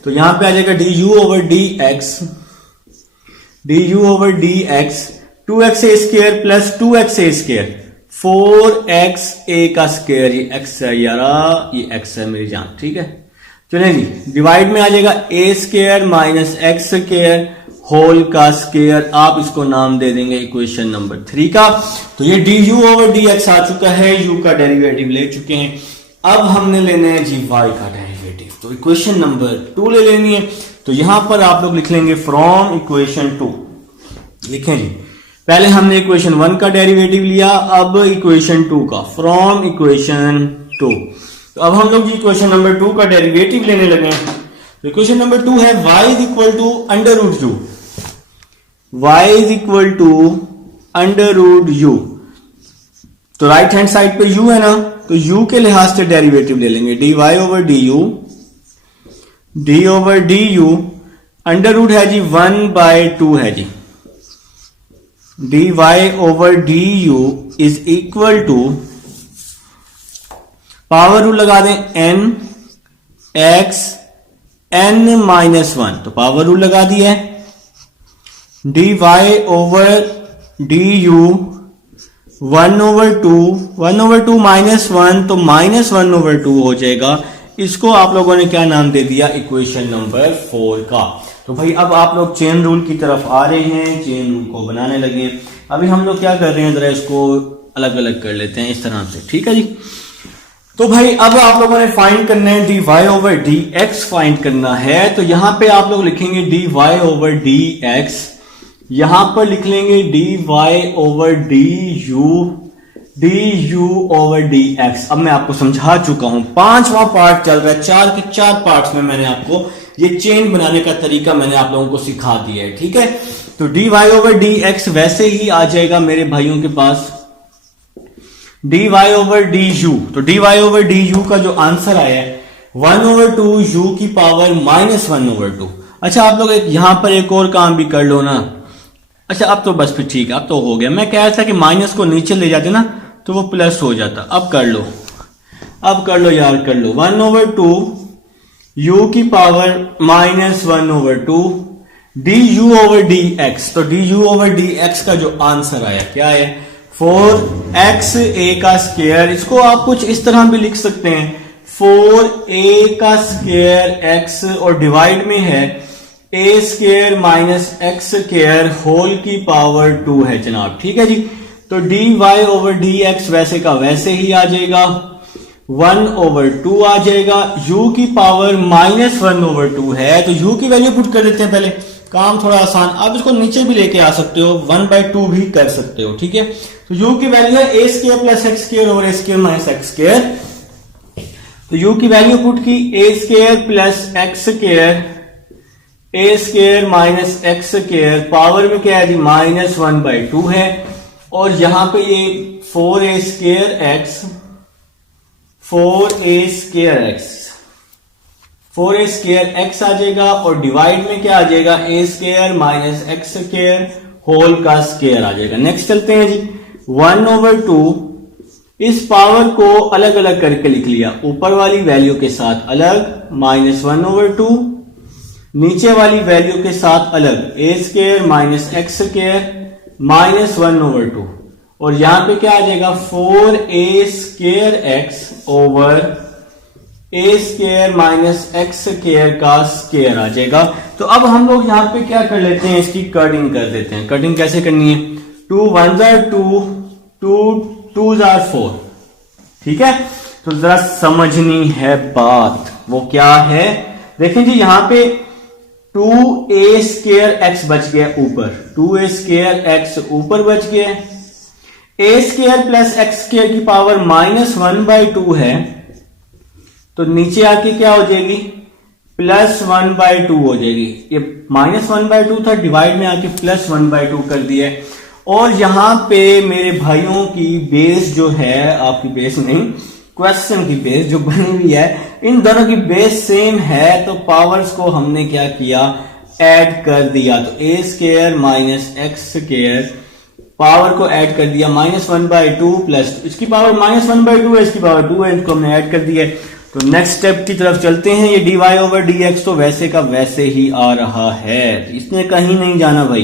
तो यहां पे आ जाएगा D you over D X, D you over D x 2x a square plus 2x a square 4x a का स्क्वायर, ये x है यारा, ये x है मेरी जान, ठीक है। चलिए जी डिवाइड में आ जाएगा A square minus x square whole का स्क्वायर, आप इसको नाम दे देंगे इक्वेशन नंबर 3 का। तो ये D you over D X आ चुका है, यू का डेरिवेटिव ले चुके हैं। अब हमने लेना है जी वाई का डेरिवेटिव, तो इक्वेशन नंबर 2 ले लेनी है। तो यहां पर आप लोग लिख लेंगे फ्रॉम इक्वेशन 2, लिखें जी, पहले हमने इक्वेशन 1 का डेरिवेटिव लिया, अब इक्वेशन 2 का, फ्रॉम इक्वेशन 2। तो अब हम लोग जी इक्वेशन नंबर 2 का डेरिवेटिव लेने लगे हैं। तो इक्वेशन नंबर 2 है y is equal to under root U, y is equal to under root U. तो राइट हैंड साइड पे u है ना, तो u के लिहाज से डेरिवेटिव ले लेंगे, dy over du, d over du, under root है जी 1/2 है जी, dy over du is equal to, power rule लगा दें n x n-1, तो पावर रूल लगा दिया है, dy ओवर du 1/2, 1/2 -1 तो -1/2 हो जाएगा। इसको आप लोगों ने क्या नाम दे दिया, इक्वेशन नंबर 4 का। तो भाई अब आप लोग चेन रूल की तरफ आ रहे हैं, चेन रूल को बनाने लगे। अभी हम लोग क्या कर रहे हैं, जरा इसको अलग अलग कर लेते हैं इस तरह से, ठीक है जी। तो भाई अब आप लोगों ने फाइंड करना है D Y over D x find करना है। तो यहां पे आप लोग लिखेंगे d Y over D x, यहां पर लिख लेंगे d Y over D you over D x. अब मैं आपको समझा चुका हूं, 5वां पार्ट चल रहा है, 4 के 4 पार्ट्स में मैंने आपको ये चेन बनाने का तरीका मैंने आप लोगों को सिखा दिया है, ठीक है। तो D Y over D X वैसे ही आ जाएगा मेरे भाइयों के पास D Y over D U. तो D Y over D U का जो आंसर आया है 1/2 यू की पावर -1/2। अच्छा आप लोग यहां पर एक और काम भी कर लो ना। अच्छा अब तो बस फिर ठीक है, अब तो हो गया। मैं कह रहा था कि माइनस को नीचे ले जाते ना तो वो प्लस हो जाता। अब कर लो, अब कर लो यार, कर लो। 1/2 यू की power -1/2 D you over D X. तो D you over D X का जो आंसर आया क्या है, 4x a का स्क्वायर। इसको आप कुछ इस तरह भी लिख सकते हैं, 4a का स्क्वायर x, और डिवाइड में है a square minus x square whole की पावर 2 है जनाब, ठीक है जी। तो dy ओवर dx वैसे का वैसे ही आ जाएगा, 1/2 आ जाएगा। u की पावर -1/2 है, तो u की वैल्यू पुट कर देते हैं पहले। काम थोड़ा आसान, आप इसको नीचे भी लेके आ सकते हो, 1/2 भी कर सकते हो, ठीक है। तो u की वैल्यू है a square plus X square over a square minus x square. तो u की वैल्यू पुट की a square plus X square, a square minus x square, power में क्या है जी -1/2 है, और यहां पे ये 4a square X, 4a square X, 4a square X आ जाएगा, और डिवाइड में क्या आ जाएगा a square minus x square whole का स्क्वायर आ जाएगा। नेक्स्ट चलते हैं जी, 1/2, इस पावर को अलग अलग करके लिख लिया, ऊपर वाली वैल्यू के साथ अलग -1/2, नीचे वाली वैल्यू के साथ अलग a square minus x square -1/2, और यहां पे क्या आ जाएगा 4a square x over a square minus x square का स्क्वायर आ जाएगा। तो अब हम लोग यहां पे क्या कर लेते हैं, इसकी कटिंग कर देते हैं। कटिंग कैसे करनी है, 2 1s are 2, 2 2s are 4, ठीक है। तो जरा समझनी है बात, वो क्या है, देखें जी यहां पे 2a स्क्वायर एक्स बच गया ऊपर, 2a स्क्वायर एक्स ऊपर बच गया, a square plus X square की पावर -1/2 है, तो नीचे आके क्या हो जाएगी +1/2 हो जाएगी। ये -1/2 था, डिवाइड में आके +1/2 कर दिया। और यहां पे मेरे भाइयों की बेस जो है, आपकी बेस नहीं, क्वेश्चन की बेस जो बनी हुई है, इन दोनों की बेस सेम है, तो पावर्स को हमने क्या किया, ऐड कर दिया। तो a square minus x square power को ऐड कर दिया, -1/2 प्लस इसकी पावर -1/2 है, इसकी पावर 2 है, इसको हमने ऐड कर दिया। तो नेक्स्ट स्टेप की तरफ चलते हैं। ये dy/dx तो वैसे का वैसे ही आ रहा है, इसने कहीं नहीं जाना भाई।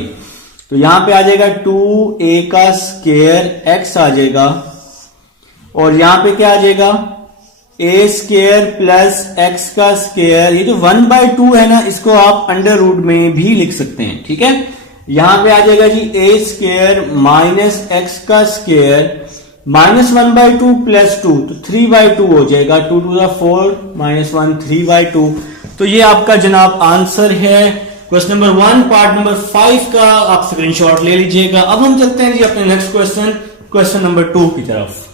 तो यहां पे आ जाएगा 2a का स्क्वायर x आ जाएगा, और यहां पे क्या आ जाएगा a स्क्वायर प्लस x का स्क्वायर। ये जो 1/2 है ना, इसको आप अंडर रूट में भी लिख सकते हैं, ठीक है। यहां पे आ जाएगा जी a स्क्वायर माइनस एक्स का स्क्वायर, -1/2 प्लस 2, तो 3/2 हो जाएगा, 2 2 4 -1 3/2। तो ये आपका जनाब आंसर है क्वेश्चन नंबर 1 पार्ट नंबर 5 का, आप स्क्रीनशॉट ले लीजिएगा। अब हम चलते हैं जी अपने नेक्स्ट क्वेश्चन, क्वेश्चन नंबर 2 की तरफ।